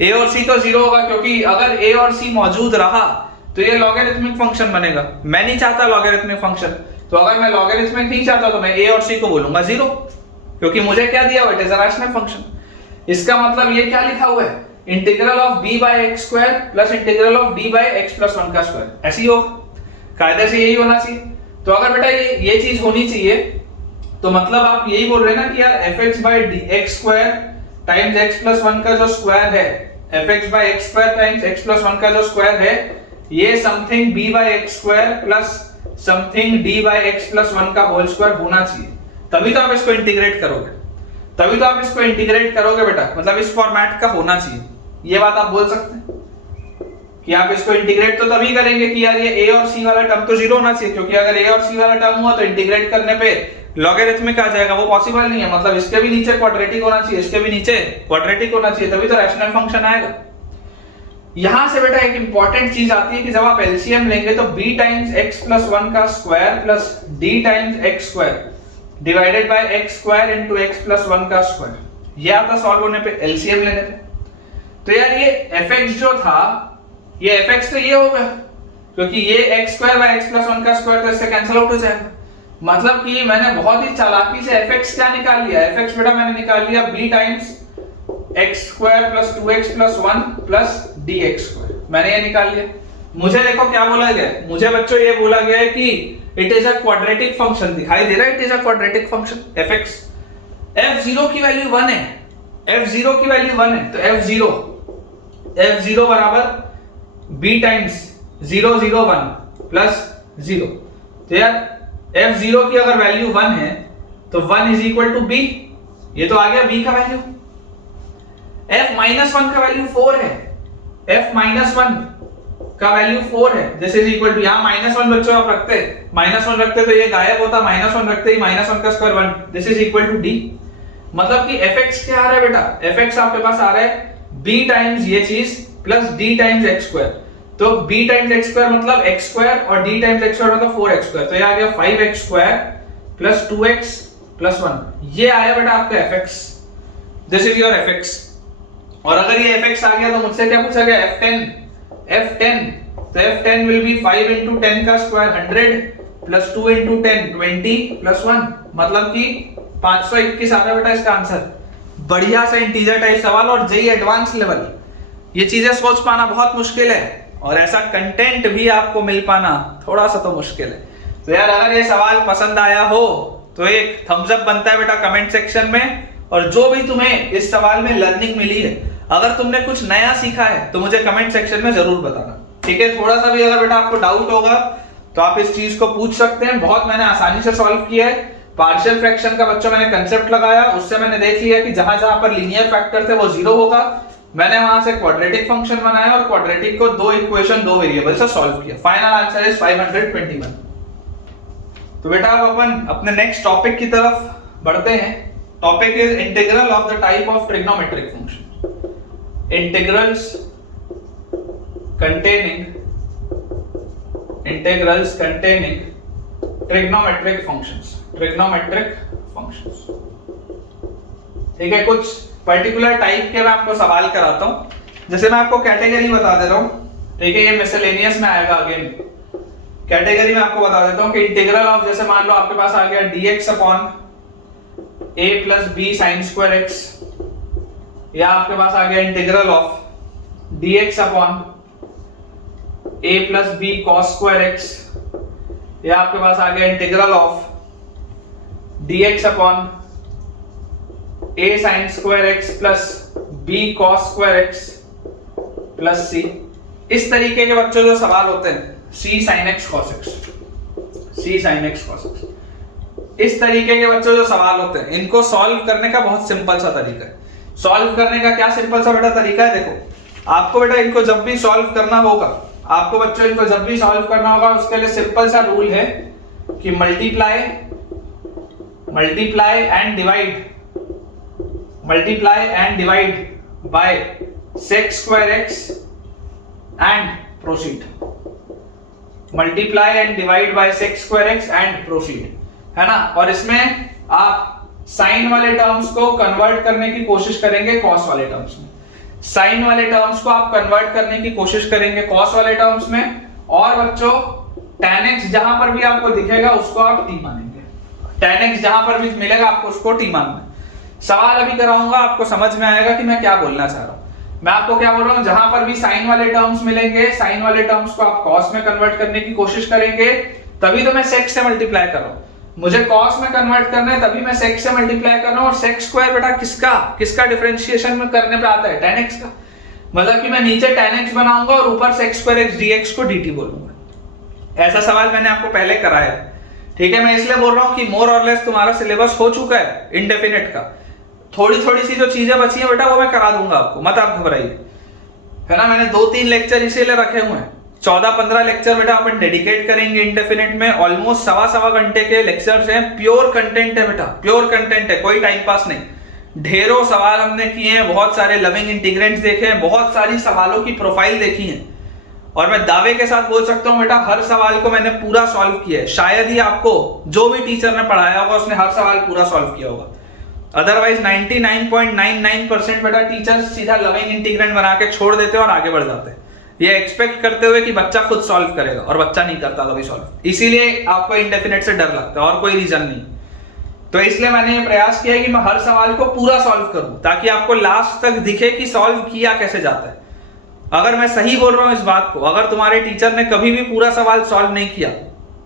a और c तो जीरो होगा, क्योंकि अगर a और c मौजूद रहा तो ये लॉगरिथमिक फंक्शन बनेगा। मैं नहीं चाहता लॉगरिथमिक फंक्शन, तो अगर मैं लॉगरिथमिक नहीं चाहता तो मैं a और c को बोलूंगा जीरो, क्योंकि मुझे क्या दिया हुआ है, it is a rational function. इसका मतलब ये क्या लिखा हुआ है, integral of b by x square plus integral of d by x plus 1 का स्क्वायर, ऐसे ही होगा, कायदे से यही होना चाहिए। तो अगर बेटा ये चीज होनी चाहिए, तो मतलब आप यही बोल रहे हैं ना कि यार fx by x square times x plus 1 का जो स्क्वायर है, fx by x square times x plus 1 का जो स्क्वायर है, ये something b by x square plus something d by x plus 1 का होल स्क्वायर होना चाहिए। तभी तो आप इसको इंटीग्रेट करोगे, तभी तो आप इसको इंटीग्रेट करोगे बेटा, मतलब इस फॉर्मेट का होना चाहिए। ये बात आप बोल सकते हैं कि आप इसको इंटीग्रेट तो तभी करेंगे कि यार ये a और c वाला टर्म तो जीरो होना चाहिए, क्योंकि अगर a और c वाला टर्म हुआ तो इंटीग्रेट करने पे लॉगरिथमिक आ जाएगा, वो पॉसिबल नहीं है। मतलब इसके भी नीचे क्वाड्रेटिक होना चाहिए, इसके भी नीचे क्वाड्रेटिक होना चाहिए, तभी तो रैशनल फंक्शन आएगा। यहां से बेटा एक इंपॉर्टेंट चीज आती है कि जब आप एलसीएम लेंगे तो b टाइम्स x प्लस 1 का square plus d times x square divided by x square into x plus 1 का स्क्वायर, ये आता सॉल्व होने पे, एलसीएम लेने पे। तो यार ये fx जो था, ये fx तो ये होगा, क्योंकि ये x square by x plus 1 का स्क्वायर तो इससे कैंसिल आउट हो जाएगा। मतलब कि मैंने बहुत ही चालाकी से fx क्या निकाल लिया, fx बेटा मैंने निकाल लिया b times x square plus 2x plus 1 plus dx square, मैंने ये निकाल लिया। मुझे देखो क्या बोला गया, मुझे बच्चों ये बोला गया है कि it is a quadratic function, दिखाई दे रहा है, it is a quadratic function fx। f0 की वैल्यू 1 है, f0 की वैल्यू 1 है, तो f0 बराबर b टाइम्स 0 0 1 प्लस 0। तो यार f0 की अगर वैल्यू 1 है तो 1 इज इक्वल टू b, ये तो आ गया b का वैल्यू। f माइनस 1 का वैल्यू 4 है, f माइनस 1 का वैल्यू 4 है, दिस इज इक्वल टू, यहां -1 बच्चों आप रखते, -1 रखते तो ये गायब होता, -1 रखते ही -1 का square 1, this is equal to d। मतलब कि fx क्या आ रहा है बेटा, fx आपके पास आ रहा है b टाइम्स ये चीज plus d times x square. तो b टाइम्स x स्क्वायर मतलब x स्क्वायर और d टाइम्स x स्क्वायर मतलब 4x स्क्वायर, तो ये आ गया 5x square plus 2x plus 1, ये आया बेटा आपका fx, this is your fx। और अगर ये fx आ गया तो मुझसे क्या पूछा गया, f10, तो f10 will be 5 into 10 का स्क्वायर 100 प्लस 2 into 10 20 प्लस 1, मतलब कि 521 आ रहा है बेटा इसका आंसर। बढ़िया सा इंटीजर टाइप सवाल और जेई एडवांस लेवल, ये चीजें सोच पाना बहुत मुश्किल है, और ऐसा कंटेंट भी आपको मिल पाना थोड़ा सा तो मुश्किल है। तो यार अगर ये सवाल पसंद आया हो तो एक थम्स अप बनता है बेटा कमेंट सेक्शन में, और जो भी तुम्हें इस सवाल में लर्निंग मिली है, अगर तुमने कुछ नया सीखा है तो मुझे कमेंट सेक्शन में जरूर बताना, ठीक है। थोड़ा सा भी अगर बेटा आपको डाउट होगा तो आप इस चीज को पूछ सकते हैं, बहुत मैंने आसानी से सॉल्व किया है। पार्शियल फ्रैक्शन का बच्चों मैंने कंसेप्ट लगाया, उससे मैंने देख लिया कि जहां जहां पर लीनियर फैक्टर थे वो जीरो होगा, मैंने वहां से क्वाड्रेटिक फंक्शन बनाया और क्वाड्रेटिक को दो इक्वेशन दो वेरिएबल से सॉल्व किया। Final answer is 521। तो बेटा अब अपन अपने नेक्स्ट टॉपिक की तरफ बढ़ते हैं। Topic is integral of the type of trigonometric function. integrals containing trigonometric functions, ठीक है। कुछ पर्टिकुलर टाइप के मैं आपको सवाल कराता हूं, जैसे मैं आपको कैटेगरी बता दे रहा हूं, ठीक है, ये मिसलेनियस में आएगा। अगेन कैटेगरी में आपको बता देता हूं कि इंटीग्रल ऑफ, जैसे मान लो आपके पास आ गया dx upon a plus b sine square x, या आपके पास आ गया integral of dx upon a plus b cos square x, या आपके पास आ गया integral of dx upon a sin square x plus b cos square x plus c। इस तरीके के बच्चों जो सवाल होते हैं, c sin x cos x, इस तरीके के बच्चों जो सवाल होते हैं, इनको सॉल्व करने का बहुत सिंपल सा तरीका है। सॉल्व करने का क्या सिंपल सा बेटा तरीका है, देखो आपको बेटा इनको जब भी सॉल्व करना होगा, आपको बच्चों इनको जब भी सॉल्व करना होगा उसके लिए सिंपल सा रूल है कि multiply and divide by sec square x and proceed. Multiply and divide by sec square x and proceed, है ना। और इसमें आप साइन वाले टर्म्स को कन्वर्ट करने की कोशिश करेंगे कॉस वाले टर्म्स में, साइन वाले टर्म्स को आप कन्वर्ट करने की कोशिश करेंगे कॉस वाले टर्म्स में, और बच्चों tan x जहां पर भी आपको दिखेगा उसको आप t मानेंगे, tan x जहां पर भी मिलेगा आपको उसको t मानना। सवाल अभी कराऊंगा, आपको समझ में आएगा कि मैं क्या बोलना चाह रहा हूं। मैं आपको क्या बोल रहा हूं, जहां पर भी साइन वाले टर्म्स मिलेंगे, साइन वाले टर्म्स को आप कॉस में कन्वर्ट करने की कोशिश करेंगे, तभी तो मैं सेक से मल्टीप्लाई कर रहा हूं। मुझे कॉस में कन्वर्ट करना है तभी मैं सेक से मल्टीप्लाई कर रहा हूं। और सेक स्क्वायर बेटा किसका डिफरेंशिएशन में करने पे आता है, tan x का। मतलब कि मैं नीचे tan x बनाऊंगा और ऊपर sec square x dx को dt बोलूंगा। ऐसा सवाल मैंने आपको पहले कराया है, ठीक है। मैं इसलिए बोल रहा हूं कि मोर और लेस तुम्हारा सिलेबस हो चुका है इंडेफिनिट का, थोड़ी थोड़ी सी जो चीजें बची हैं बेटा वो मैं करा दूंगा आपको, मत आप घबराइए, है ना। मैंने 2-3 लेक्चर इसीलिए रखे हुए हैं, 14-15 लेक्चर बेटा अपन डेडिकेट करेंगे इंडेफिनिट में। ऑलमोस्ट सवा घंटे के लेक्चर्स हैं, प्योर कंटेंट है बेटा, प्योर कंटेंट है, कोई टाइम पास नहीं। ढेरों सवाल हमने किए हैं, बहुत सारे लविंग इंटीग्रेंट्स देखे हैं, बहुत सारी सवालों की प्रोफाइल देखी है, और मैं दावे के साथ बोल सकता हूं बेटा हर सवाल को मैंने पूरा सॉल्व किया है। शायद ही आपको जो भी टीचर ने पढ़ाया होगा उसने हर सवाल पूरा सॉल्व किया होगा, अदरवाइज 99.99% बेटा टीचर्स सीधा लविंग इंटीग्रेंट बना के छोड़ देते हैं और आगे बढ़ जाते हैं, ये एक्सपेक्ट करते हुए कि बच्चा खुद सॉल्व करेगा, और बच्चा नहीं करता कभी सॉल्व। इसीलिए आपको इंडेफिनिट से डर लगता है, और कोई रीजन नहीं। तो इसलिए मैंने ये प्रयास किया कि मैं हर सवाल को पूरा सॉल्व करूं, ताकि आपको लास्ट तक दिखे कि सॉल्व किया कैसे जाता है। अगर मैं सही बोल रहा हूं इस बात को, अगर तुम्हारे टीचर ने कभी भी पूरा सवाल सॉल्व नहीं किया,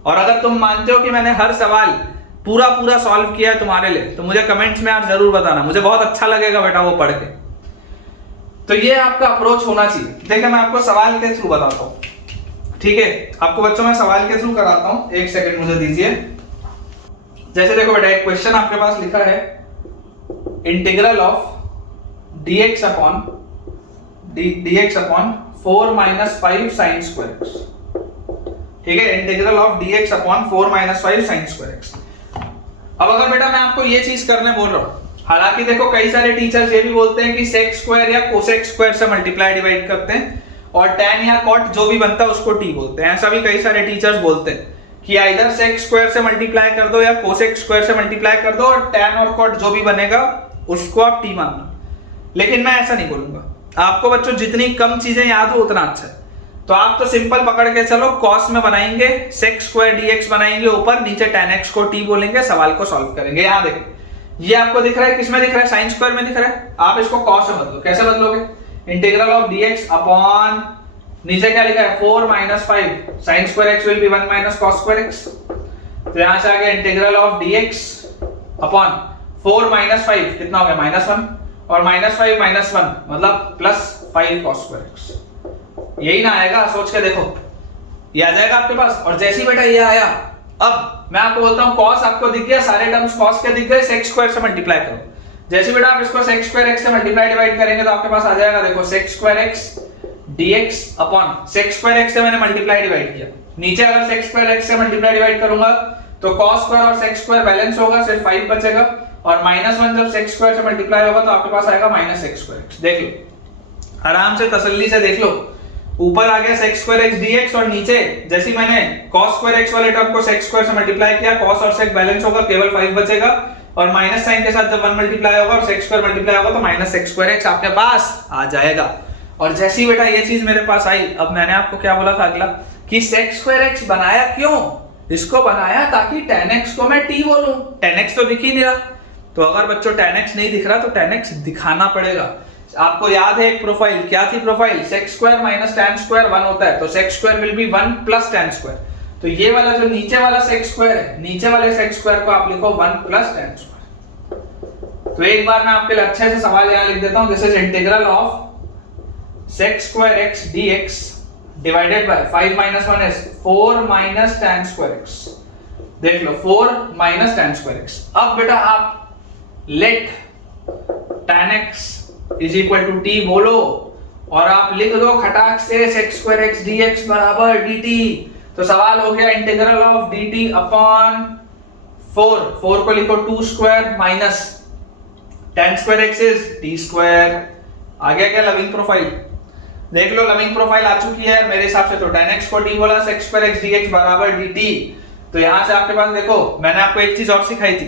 और अगर तुम मानते हो कि मैंने हर सवाल पूरा सॉल्व किया है तुम्हारे लिए, तो मुझे कमेंट्स में यार जरूर बताना, मुझे बहुत अच्छा लगेगा बेटा वो पढ़ के। तो ये आपका अप्रोच होना चाहिए। देखिए मैं आपको सवाल के थ्रू बताता हूं, ठीक है। आपको बच्चों में सवाल के थ्रू कराता हूं, एक सेकंड मुझे दीजिए। जैसे देखो बेटा एक क्वेश्चन आपके पास लिखा है, integral of dx upon 4 - 5 sin square x, ठीक है। Integral of dx upon 4 - 5 sin square x। अब अगर बेटा मैं आपको ये चीज करने बोल रहा हूं, हालांकि देखो कई सारे टीचर्स ये भी बोलते हैं कि sec स्क्वायर या cosec स्क्वायर से मल्टीप्लाई डिवाइड करते हैं, और tan या cot जो भी बनता है उसको t बोलते हैं। ऐसा भी कई सारे टीचर्स बोलते हैं कि आइदर sec स्क्वायर से मल्टीप्लाई कर दो या cosec स्क्वायर से मल्टीप्लाई कर दो, और tan और cot जो भी बनेगा उसको आप t मानना। लेकिन मैं ऐसा नहीं बोलूंगा, आपको बच्चों जितनी कम चीजें याद हो उतना अच्छा है। तो आप तो सिंपल पकड़ के चलो, cos में बनाएंगे sec स्क्वायर dx बनाएंगे ऊपर, नीचे tan x को t बोलेंगे, सवाल को सॉल्व करेंगे। यहां देखो ये आपको दिख रहा है, किसमें दिख रहा है, साइन स्क्वायर में दिख रहा है। आप इसको cos से बदलो, कैसे बदलोगे, इंटीग्रल ऑफ dx अपॉन नीचे क्या लिखा है 4 - 5 sin square x will be 1 - cos square x। तो यहां से आ गया इंटीग्रल ऑफ dx अपॉन 4 - 5 कितना हो गया -1, और -5 - 1 मतलब +5 cos स्क्वायर x। यही ना आएगा, सोच के देखो, ये आ जाएगा आपके पास। और जैसे ही बेटा ये आया, अब मैं आपको बोलता हूं cos आपको दिख गया, सारे टर्म्स cos के दिख गए, sec स्क्वायर से मल्टीप्लाई करो। जैसे बेटा आप इसको sec स्क्वायर x से मल्टीप्लाई डिवाइड करेंगे तो आपके पास आ जाएगा, देखो sec square x dx upon sec square x से मैंने मल्टीप्लाई डिवाइड किया, नीचे अगर sec स्क्वायर x से मल्टीप्लाई डिवाइड करूंगा तो cos स्क्वायर और sec स्क्वायर बैलेंस होगा, सिर्फ 5 बचेगा, और -1 जब sec स्क्वायर से मल्टीप्लाई होगा तो आपके पास आएगा -sec स्क्वायर x। देख लो आराम से तसल्ली से देख लो, ऊपर आ गया sec स्क्वायर x dx, और नीचे जैसे मैंने cos स्क्वायर x वाले टर्म को sec स्क्वायर से मल्टीप्लाई किया, cos और sec बैलेंस होगा, केवल 5 बचेगा, और माइनस साइन के साथ जब 1 मल्टीप्लाई होगा और sec स्क्वायर मल्टीप्लाई होगा तो -sec स्क्वायर x आपके पास आ जाएगा। और जैसी बेटा ये चीज मेरे पास आई, अब मैंने आपको क्या बोला था अगला, कि sec स्क्वायर x बनाया क्यों, इसको बनाया ताकि tan x को मैं t बोलूं, tan x तो दिख ही नहीं रहा। तो अगर बच्चों tan x नहीं दिख रहा तो tan x दिखाना पड़ेगा। आपको याद है एक प्रोफाइल, क्या थी profile, sec square minus tan square 1 होता है, तो sec square will B 1 plus tan square. तो ये वाला जो नीचे वाला sec स्क्वायर है, नीचे वाले sec स्क्वायर को आप लिखो 1 प्लस tan स्क्वायर। तो एक बार मैं आपके लिए अच्छे से सवाल यहां लिख देता हूं, this is integral of sec square x dx divided by 5 - 1 is 4 - tan square x। देख लो 4 - tan स्क्वायर x। अब बेटा आप let tan x is equal to t बोलो, और आप लिख दो खटाक से sec square x dx बराबर dt। तो सवाल हो गया इंटीग्रल ऑफ dt अपॉन 4 को लिखो 2 square minus tan square x is t square. आ गया क्या लविंग प्रोफाइल? देख लो लविंग प्रोफाइल आ चुकी है मेरे हिसाब से। तो tan x को t बोला, sec square x dx बराबर dt। तो यहां से आपके पास देखो मैंने आपको एक चीज और सिखाई थी।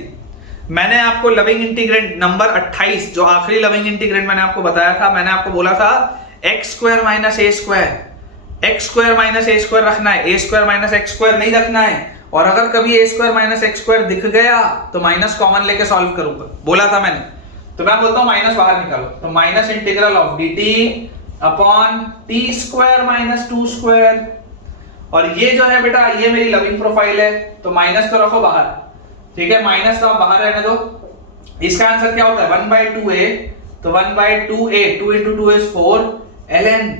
मैंने आपको लविंग इंटीग्रेंट नंबर 28 जो आखिरी लविंग इंटीग्रेंट मैंने आपको बताया था, मैंने आपको बोला था x square minus a square, x square minus a square रखना है, a square minus x square नहीं रखना है। और अगर कभी a square minus x square दिख गया तो माइनस कॉमन लेके सॉल्व करूंगा, बोला था मैंने। तो मैं बोलता हूं माइनस बाहर निकालो, तो minus integral of dt upon t square minus 2 square. और ये जो है बेटा ये मेरी लविंग प्रोफाइल है, तो माइनस तो रखो बाहर, ठीक है, माइनस तो आप बाहर रहने दो। इसका आंसर क्या होता है 1/2a, तो 1/2a 2 into 2 is 4 ln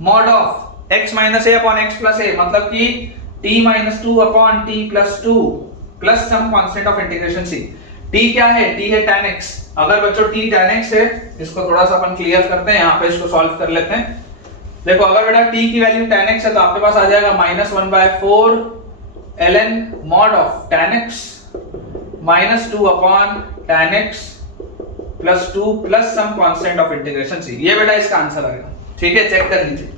mod of x minus a upon x plus a, मतलब कि t minus 2 upon t plus 2 plus some constant of integration c। t क्या है? t है tan x। अगर बच्चों t tan x है, इसको थोड़ा सा अपन क्लियर करते हैं, यहाँ पे इसको सॉल्व कर लेते हैं। देखो अगर बेटा t की वैल्यू tan x है तो आपके पास आ जाएगा -1/4 ln mod of tan x minus 2 upon tan x plus 2 plus some constant of integration c। ये बेटा इसका आंसर आएगा, ठीक है, चेक कर लीजिए।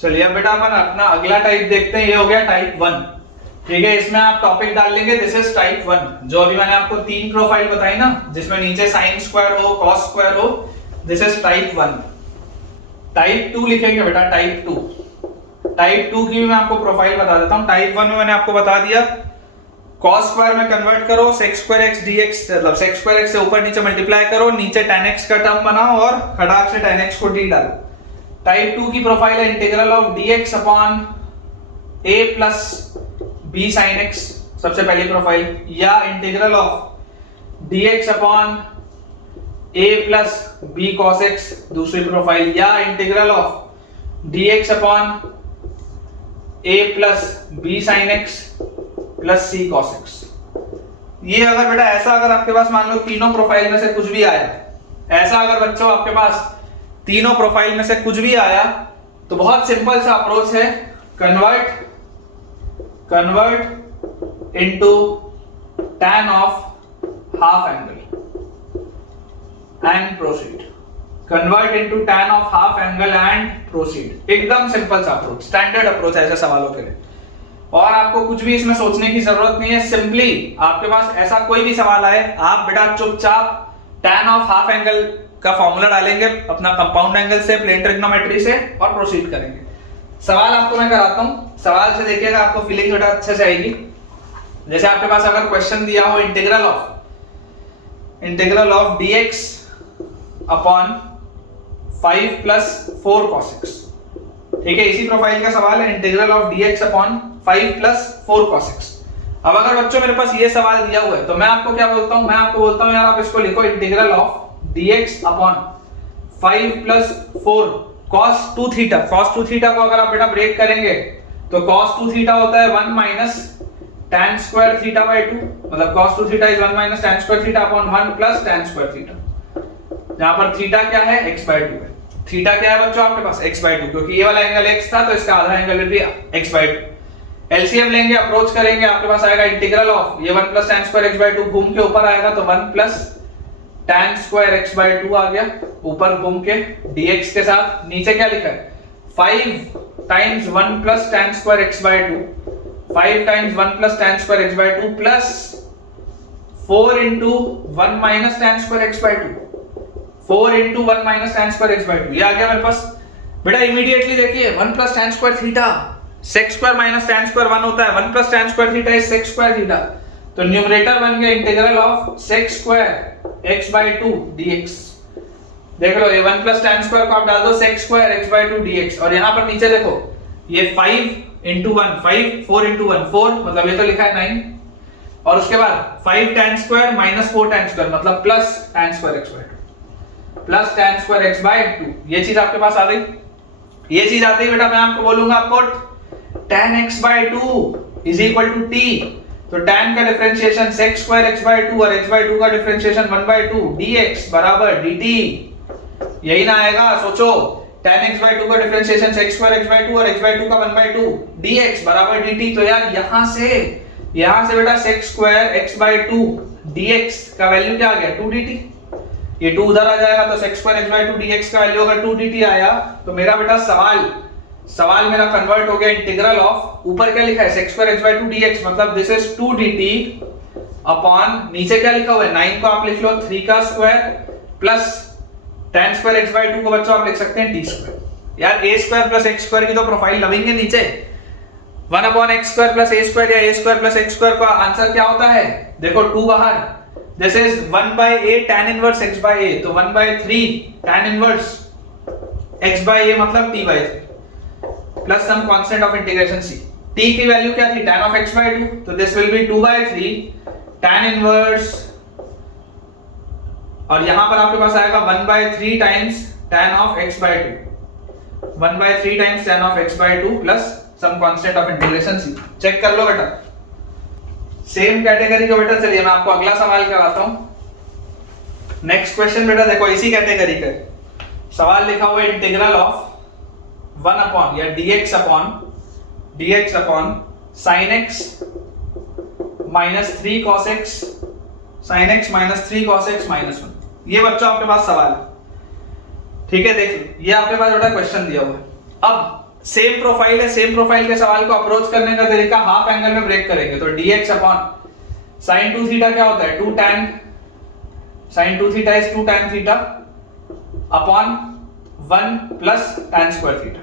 चलिए अब बेटा अपन अपना अगला टाइप देखते हैं। ये हो गया टाइप 1, ठीक है। इसमें आप टॉपिक डाल लेंगे दिस इज टाइप 1। जो अभी मैंने आपको 3 प्रोफाइल बताई ना, जिसमें नीचे साइन स्क्वायर हो, कॉस स्क्वायर हो, दिस इज टाइप 1। टाइप 2 लिखेंगे बेटा, टाइप 2। टाइप 2 की भी मैं आपको प्रोफाइल बता देता हूं। टाइप 1 में मैंने आपको बता दिया cos स्क्वायर में कन्वर्ट करो, sec स्क्वायर x dx, मतलब sec स्क्वायर x से ऊपर नीचे मल्टीप्लाई करो, नीचे tan x का टर्म बनाओ और खटाक से tan x को d डालो। टाइप 2 की प्रोफाइल है integral of dx upon a plus b sin x, सबसे पहली प्रोफाइल, या integral of dx upon a plus b cos x, दूसरी प्रोफाइल, या integral of dx upon a plus b sin x plus c cos x। ये अगर बेटा ऐसा अगर आपके पास मान लो तीनों प्रोफाइल में से कुछ भी आया, ऐसा अगर बच्चों आपके पास तीनों प्रोफाइल में से कुछ भी आया, तो बहुत सिंपल सा अप्रोच है, convert into tan of half angle and proceed. Convert into tan of half angle and proceed. एकदम सिंपल सा अप्रोच, स्टैंडर्ड अप्रोच है ऐसे सवालों के लिए। और आपको कुछ भी इसमें सोचने की जरूरत नहीं है। सिंपली आपके पास ऐसा कोई भी सवाल आए, आप बेटा चुपचाप tan ऑफ हाफ एंगल का फॉर्मूला डालेंगे अपना कंपाउंड एंगल से, प्लेन ट्रिग्नोमेट्री से, और प्रोसीड करेंगे। सवाल आपको मैं कराता हूं, सवाल से देखिएगा आपको फीलिंग बेटा अच्छे से आएगी। जैसे आपके पास अगर क्वेश्चन दिया हो integral of dx upon 5 plus 4 cos x, ठीक है, इसी प्रोफाइल का सवाल है, integral of dx upon 5 plus 4 cos x। अब अगर बच्चों मेरे पास ये सवाल दिया हुआ है तो मैं आपको क्या बोलता हूं, मैं आपको बोलता हूं यार आप इसको लिखो integral of dx upon 5 plus 4 cos 2 theta. cos 2 theta को अगर आप बेटा ब्रेक करेंगे तो cos 2 थीटा होता है 1 minus tan square theta by 2, मतलब cos 2 theta is 1 minus tan square theta upon 1 plus tan square theta. यहां पर थीटा क्या है, x बाय 2 है। थीटा क्या है बच्चों आपके पास, x बाय 2, क्योंकि ये वाला एंगल x था तो इसका आधा एंगल भी x बाय 2। एलसीएम लेंगे, अप्रोच करेंगे, आपके पास आएगा इंटीग्रल ऑफ ये 1 plus tan square x by 2 घूम के ऊपर आएगा तो 1 plus tan square x by 2 आ गया ऊपर घूम के dx के साथ। नीचे क्या लिखा है 5 times 1 plus tan square x by 2, 5 times 1 plus tan square x by 2 plus 4 into 1 minus tan square x by 2, 4 into 1 minus tan square x by 2। ये आ गया मेरे पास बेटा। इमीडिएटली देखिए 1 plus tan square theta, sec square minus tan square 1 होता है, 1 plus tan square theta is sec square theta. तो न्यूमरेटर बन गया integral of sec square x by 2 dx। देख लो ये 1 प्लस tan स्क्वायर को आप डाल दो sec square x by 2 dx, और यहां पर नीचे देखो ये 5 into 1 5, 4 into 1 4, मतलब ये तो लिखा है 9, और उसके बाद 5 tan square minus 4 tan square मतलब plus tan square x by 2 plus tan square x by 2। ये चीज आपके पास आ गई। ये चीज आती है बेटा मैं आपको बोलूंगा put tan x by 2 is equal to t। तो tan का differentiation sec square x by 2 और x बाय 2 का डिफरेंशिएशन 1 बाय 2 dx बराबर dt। यही ना आएगा, सोचो tan x by 2 का differentiation sec square x by 2 और x by 2 का 1 by 2 dx बराबर dt। तो यार यहां से बेटा sec square x by 2 dx का वैल्यू क्या आ गया 2 dt। ये 2 उधर आ जाएगा तो sec square x by 2 dx का वैल्यू अगर 2 dt आया तो मेरा बेटा सवाल मेरा कन्वर्ट हो गया इंटीग्रल ऑफ, ऊपर क्या लिखा है sec square x by 2 dx, मतलब दिस इज 2 dt अपॉन नीचे क्या लिखा हुआ है 9 को आप लिख लो 3 का square plus tan square x by 2 को बच्चों आप लिख सकते हैं t स्क्वायर। यार a square plus x square की तो प्रोफाइल लवेंगे नीचे, 1 upon x square plus a square या a square plus x square का आंसर क्या होता है, देखो 2 बाहर, this is 1 by a tan inverse x by a, तो 1 by 3 tan inverse x by a मतलब t by 3 plus some constant of integration c। t की वैल्यू क्या थी tan of x by 2, तो this will be 2 by 3 tan inverse, और यहां पर आपके पास आएगा 1 by 3 times tan of x by 2, 1 by 3 times tan of x by 2 plus some constant of integration c। Check कर लो बेटा, सेम कैटेगरी का बेटा। चलिए मैं आपको अगला सवाल कराता हूं। नेक्स्ट क्वेश्चन बेटा देखो इसी कैटेगरी का सवाल लिखा हुआ है, इंटीग्रल ऑफ 1 अपॉन या dx upon sin x minus 3 cos x sin x minus 3 cos x minus 1। ये बच्चों आपके पास सवाल है, ठीक है। देख लो ये आपके पास बेटा क्वेश्चन दिया हुआ है। अब सेम प्रोफाइल है, सेम प्रोफाइल के सवाल को अप्रोच करने का तरीका हाफ एंगल में ब्रेक करेंगे। तो dx अपॉन sin 2 थीटा क्या होता है 2 tan sin 2 theta is 2 tan theta upon 1 plus tan square theta,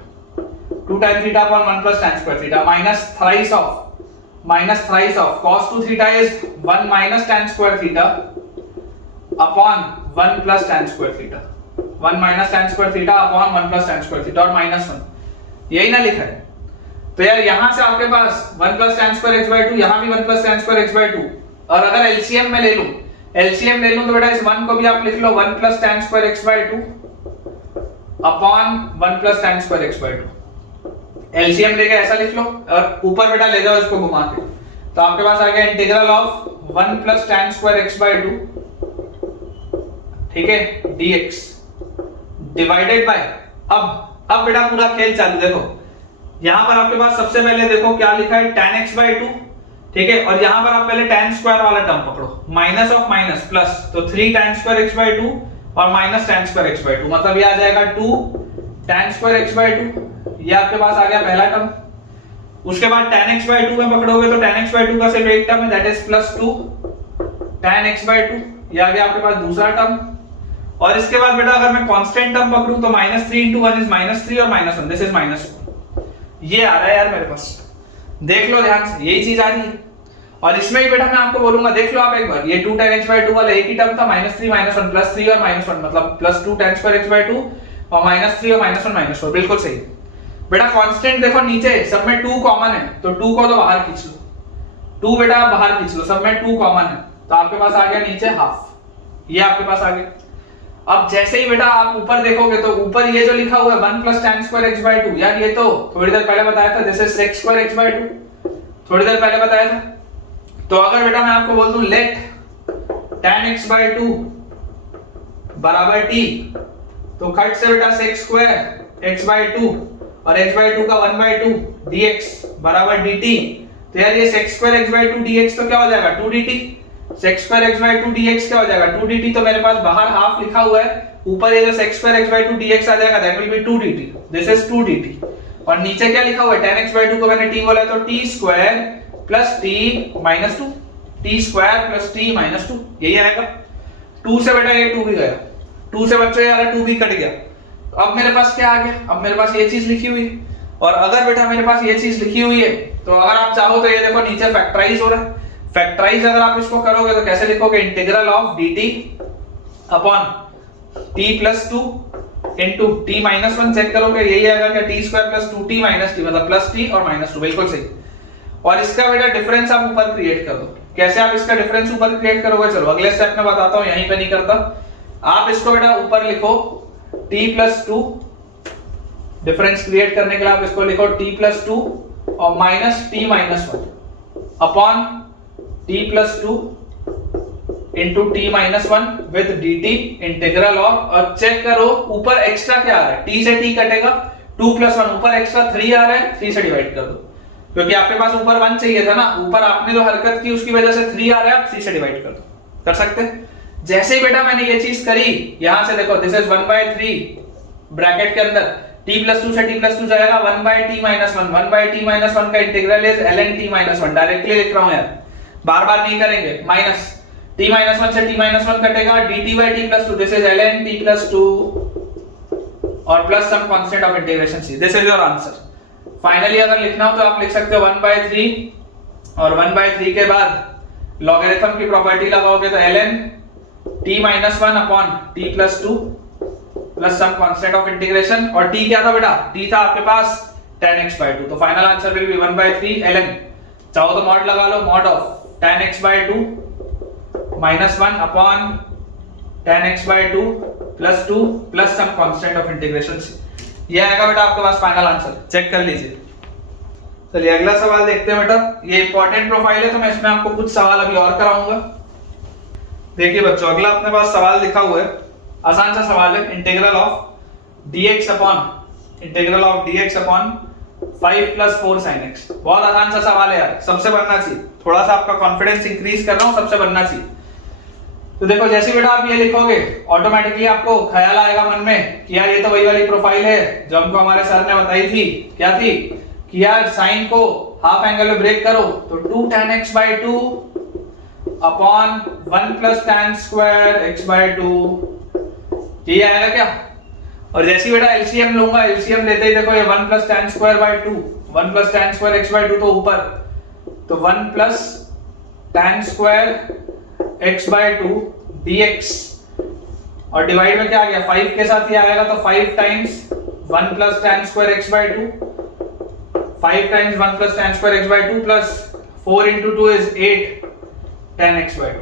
2 tan theta upon 1 plus tan square theta minus thrice of cos 2 theta is 1 minus tan square theta upon 1 plus tan square theta, 1 minus tan square theta upon 1 plus tan square theta और माइनस 1, यही ना लिखा है। तो यार यहां से आपके पास 1 plus tan square x by 2, यहां भी 1 plus tan square x by 2, और अगर एलसीएम में ले लूं तो बेटा इस 1 को भी आप लिख लो 1 plus tan square x by 2 upon 1 plus tan square x by 2। LCM लेके ऐसा लिख लो और ऊपर बेटा ले जाओ इसको घुमा के, तो आपके पास आ गया integral of 1 plus tan square x by 2, ठीक है, dx डिवाइडेड बाय, अब बेटा पूरा खेल चालू। देखो यहां पर आपके पास सबसे पहले देखो क्या लिखा है tan x by 2, ठीक है, और यहां पर आप पहले tan स्क्वायर वाला टर्म पकड़ो, माइनस ऑफ माइनस प्लस, तो 3 tan स्क्वायर x by 2 और minus tan square x by 2, मतलब ये आ जाएगा 2 tan स्क्वायर x by 2, ये आपके पास आ गया पहला टर्म। उसके बाद tan x by 2 में पकड़ोगे तो tan x by 2 का सिर्फ एक टर्म है, that is plus 2 tan x by 2, ये आ गया आपके पास दूसरा टर्म। और इसके बाद बेटा अगर मैं कांस्टेंट टर्म पकड़ूं तो -3 into 1 इज -3 और -1, दिस इज -1, ये आ रहा है यार मेरे पास, देख लो ध्यान से, यही चीज आ रही है। और इसमें भी बेटा मैं आपको बोलूंगा, देख लो आप एक बार, ये 2 tan x by 2 वाला एक ही टर्म था, -3 -1 +3 और -1, मतलब +2 tan स्क्वायर x by 2 और -3 और -1 -4, बिल्कुल सही। बेटा कांस्टेंट देखो नीचे सब में 2 कॉमन है, तो 2 को तो बाहर खींच लो, 2 बेटा आप बाहर खींच लो, सब में 2 कॉमन है, तो आपके पास आ गया नीचे हाफ, ये आपके पास आ गया। अब जैसे ही बेटा आप ऊपर देखोगे तो ऊपर ये जो लिखा हुआ है 1 plus tan square x by 2, यार ये तो थोड़ी देर पहले बताया था, this is sec square x by 2, थोड़ी देर पहले बताया था। तो अगर बेटा मैं आपको बोल दूं लेट tan x by 2 बराबर t, तो खट से बेटा sec स्क्वायर x by 2 और x by 2 का 1 by 2 dx बराबर dt, तो यार ये sec square x by 2 dx तो क्या हो जाएगा 2 dt, sec square x by 2 dx क्या हो जाएगा 2 dt, तो मेरे पास बाहर हाफ लिखा हुआ है, ऊपर ये जो sec square x by 2 dx आ जाएगा, that will be 2 dt, this is 2 dt। और नीचे क्या लिखा हुआ है tan x by 2 को मैंने t बोला, तो t square plus t minus 2, t square plus t minus 2, यही आएगा। 2 से बेटा ये 2 भी गया, 2 से बच्चों यार 2 भी कट गया। अब मेरे पास क्या आ गया, अब मेरे पास ये चीज लिखी हुई है, और अगर बेटा मेरे पास ये चीज लिखी हुई है तो अगर आप चाहो तो ये देखो नीचे फैक्टराइज हो रहा है, फैक्टराइज अगर आप इसको करोगे तो कैसे लिखोगे, integral of dt upon t plus 2 into t minus 1, check करोगे यही आएगा क्या t square plus 2t minus t, मतलब प्लस t और माइनस 2, बिल्कुल सही। और इसका बेटा डिफरेंस आप ऊपर क्रिएट कर दो, कैसे आप इसका डिफरेंस ऊपर क्रिएट करोगे, चलो अगले स्टेप में बताता हूं, यहीं पे नहीं करता। आप इसको बेटा ऊपर लिखो t प्लस 2, डिफरेंस क्रिएट करने के लिए आप इसको लिखो t प्लस 2 और minus t minus 1 upon t plus 2 into T minus one with D T integral of, और चेक करो ऊपर एक्स्ट्रा क्या आ रहा है, टी से टी कटेगा, 2 + 1 ऊपर एक्स्ट्रा 3 आ रहा है, 3 से डिवाइड कर दो, क्योंकि आपके पास ऊपर 1 चाहिए था ना, ऊपर आपने जो हरकत की उसकी वजह से 3 आ रहा है, 3 से डिवाइड कर दो, कर सकते हैं। जैसे ही बेटा मैंने ये चीज करी, यहां से देखो दिस इज 1/3 ब्रैकेट के अंदर t + 2 से t + 2 जाएगा 1/t - 1, 1/t - 1 का integral is ln t - 1, directly लिख रहा हूं यार, बार बार नहीं करेंगे, माइनस t - 1 से t - 1 कटेगा, dt/t + 2, this is ln t + 2 और plus some constant of integration c, this is your answer. Finally अगर लिखना हो तो आप लिख सकते हो 1/3 और 1/3 के बाद लॉगरिथम की प्रॉपर्टी लगाओगे तो ln t - 1 upon t + 2 plus some constant of integration, और t क्या था बेटा, t था आपके पास tan x/2, तो final answer will be 1/3 ln, चाहो तो मॉड लगा लो, mod of tan x/2 - 1 upon tan x/2 + 2 plus some constant of integration c, ये आएगा बेटा आपके पास फाइनल आंसर, चेक कर लीजिए। चलिए अगला सवाल देखते हैं बेटा, ये इंपॉर्टेंट प्रोफाइल है तो मैं इसमें आपको कुछ सवाल अभी और कराऊंगा। देखिए बच्चों, अगला अपने पास सवाल लिखा हुआ है, आसान सा सवाल है, integral of dx upon 5 + 4 sin x, बहुत आसान सा सवाल है यार, सबसे बनना चाहिए, थोड़ा सा आपका कॉन्फिडेंस इंक्रीज कर रहा हूं, सबसे बनना चाहिए। तो देखो जैसे बेटा आप ये लिखोगे, ऑटोमेटिकली आपको ख्याल आएगा मन में कि यार ये तो वही वाली प्रोफाइल है जो हमको हमारे सर ने बताई थी, क्या थी कि यार साइन को हाफ एंगल में ब्रेक करो तो 2 tan x/2 upon 1 + tan square x/2, ये आएगा क्या। और जैसी बेटा एलसीएम लूंगा, एलसीएम लेते ही देखो ये 1 + tan स्क्वायर/2, 1 + tan स्क्वायर x/2 तो ऊपर, तो 1 + tan स्क्वायर x/2 dx, और डिवाइड में क्या आ गया, 5 के साथ ये आएगा तो 5 times 1 + tan square x/2, 5 times 1 + tan square x/2 plus 4 × 2 is 8 tan x/2,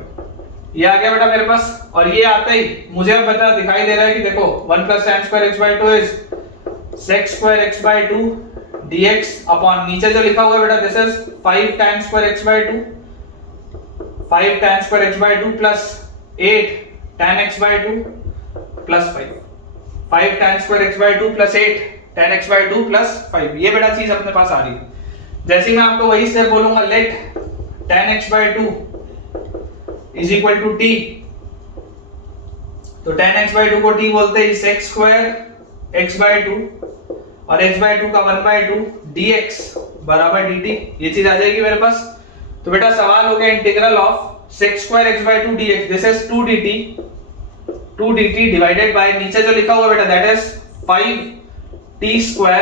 ये आ गया बेटा मेरे पास। और ये आते ही मुझे अब बेटा दिखाई दे रहा है कि देखो 1 + tan square x/2 is sec² x/2 dx upon नीचे जो लिखा हुआ है बेटा this is 5 tan square x/2, 5 tan square x/2 plus 8 tan x/2 plus 5 tan square x/2 plus 8 tan x/2 plus 5, ये बेटा चीज अपने पास आ रही है। जैसे मैं आपको वही स्टेप बोलूंगा, let tan x/2 is equal to t, तो tan x/2 को t बोलते हैं sec² x/2 और x/2 का 1/2 dx बराबर dt, ये चीज आ जाएगी मेरे पास। तो बेटा सवाल हो गया integral of sec² x/2 dx, this is 2 dt divided by नीचे जो लिखा हुआ बेटा that is 5t²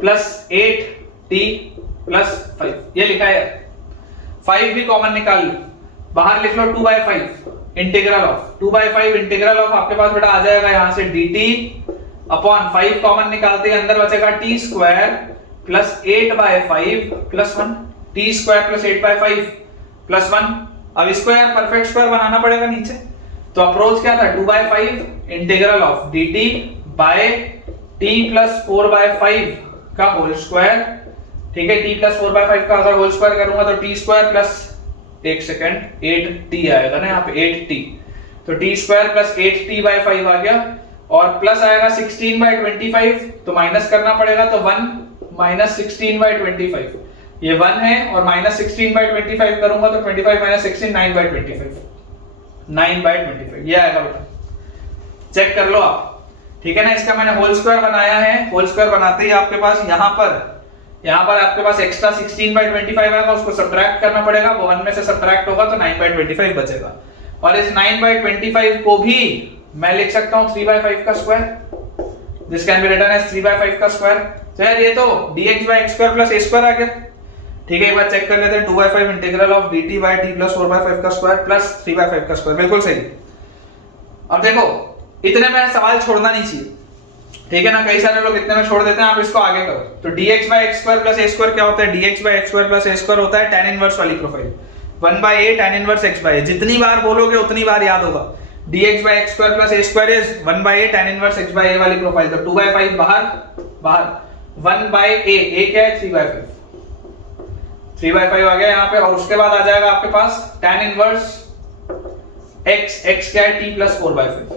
plus 8t plus 5, ये लिखा है, 5 भी कॉमन निकाल लो, बाहर लिख लो 2/5 इंटीग्रल ऑफ 2/5 इंटीग्रल ऑफ आपके पास बेटा आ जाएगा यहां से dt अपॉन 5 कॉमन निकालते ही अंदर बचेगा t² plus 8/5 plus 1, t² plus 8/5 plus 1। अब इसको यार परफेक्ट स्क्वायर बनाना पड़ेगा नीचे, तो अप्रोच क्या था 2/5 integral of dt by t plus 4/5 का होल स्क्वायर, ठीक है, t प्लस 4/5 का अगर होल स्क्वायर करूंगा तो t² प्लस 1 सेकंड 8t आएगा ना यहाँ पे 8t, तो t² प्लस 8t/5 आ गया, और प्लस आएगा 16/25, तो माइनस करना पड़ेगा, तो 1 - 16/25, ये 1 है, और माइनस 16/25 करूंगा तो 25 - 16 9/25, 9/25 ये आएगा बेटा, चेक कर लो आप, ठीक है ना। इसका मैंने होल स्क्वायर बनाया है, होल स्क्वायर बनाते ही आपके पास यहाँ पर आपके पास एक्स्ट्रा 16/25 आएगा, उसको सब्ट्रैक्ट करना पड़ेगा, वो 1 में से सब्ट्रैक्ट होगा तो 9/25 बचेगा, और इस 9/25 को भी मैं लिख सकता हूं 3/5 का square, this can be written as 3/5 का स्क्वायर। तो यार ये तो dx/x² प्लस a² आ गया, ठीक है, एक बार चेक कर लेते हैं, 2/5 integral of dt by t plus 4/5 का स्क्वायर प्लस 3/5 का स्क्वायर, बिल्कुल सही। अब देखो इतने में सवाल छोड़ना नहीं चाहिए, ठीक है ना, कई सारे लोग इतने में छोड़ देते हैं, आप इसको आगे करो। तो dx/x² प्लस a² क्या होता है, dx/x² प्लस a² होता है tan इनवर्स वाली profile, 1/a tan inverse x/a, जितनी बार बोलोगे उतनी बार याद होगा, dx/x² plus a² is 1/a tan inverse x/a वाली प्रोफाइल, तो 2/5 बाहर 1/a, a क्या है 3/5 आ गया यहाँ पे, और उसके बाद आ जाएगा आपके पास tan इनवर्स x क्या है, t plus 4/5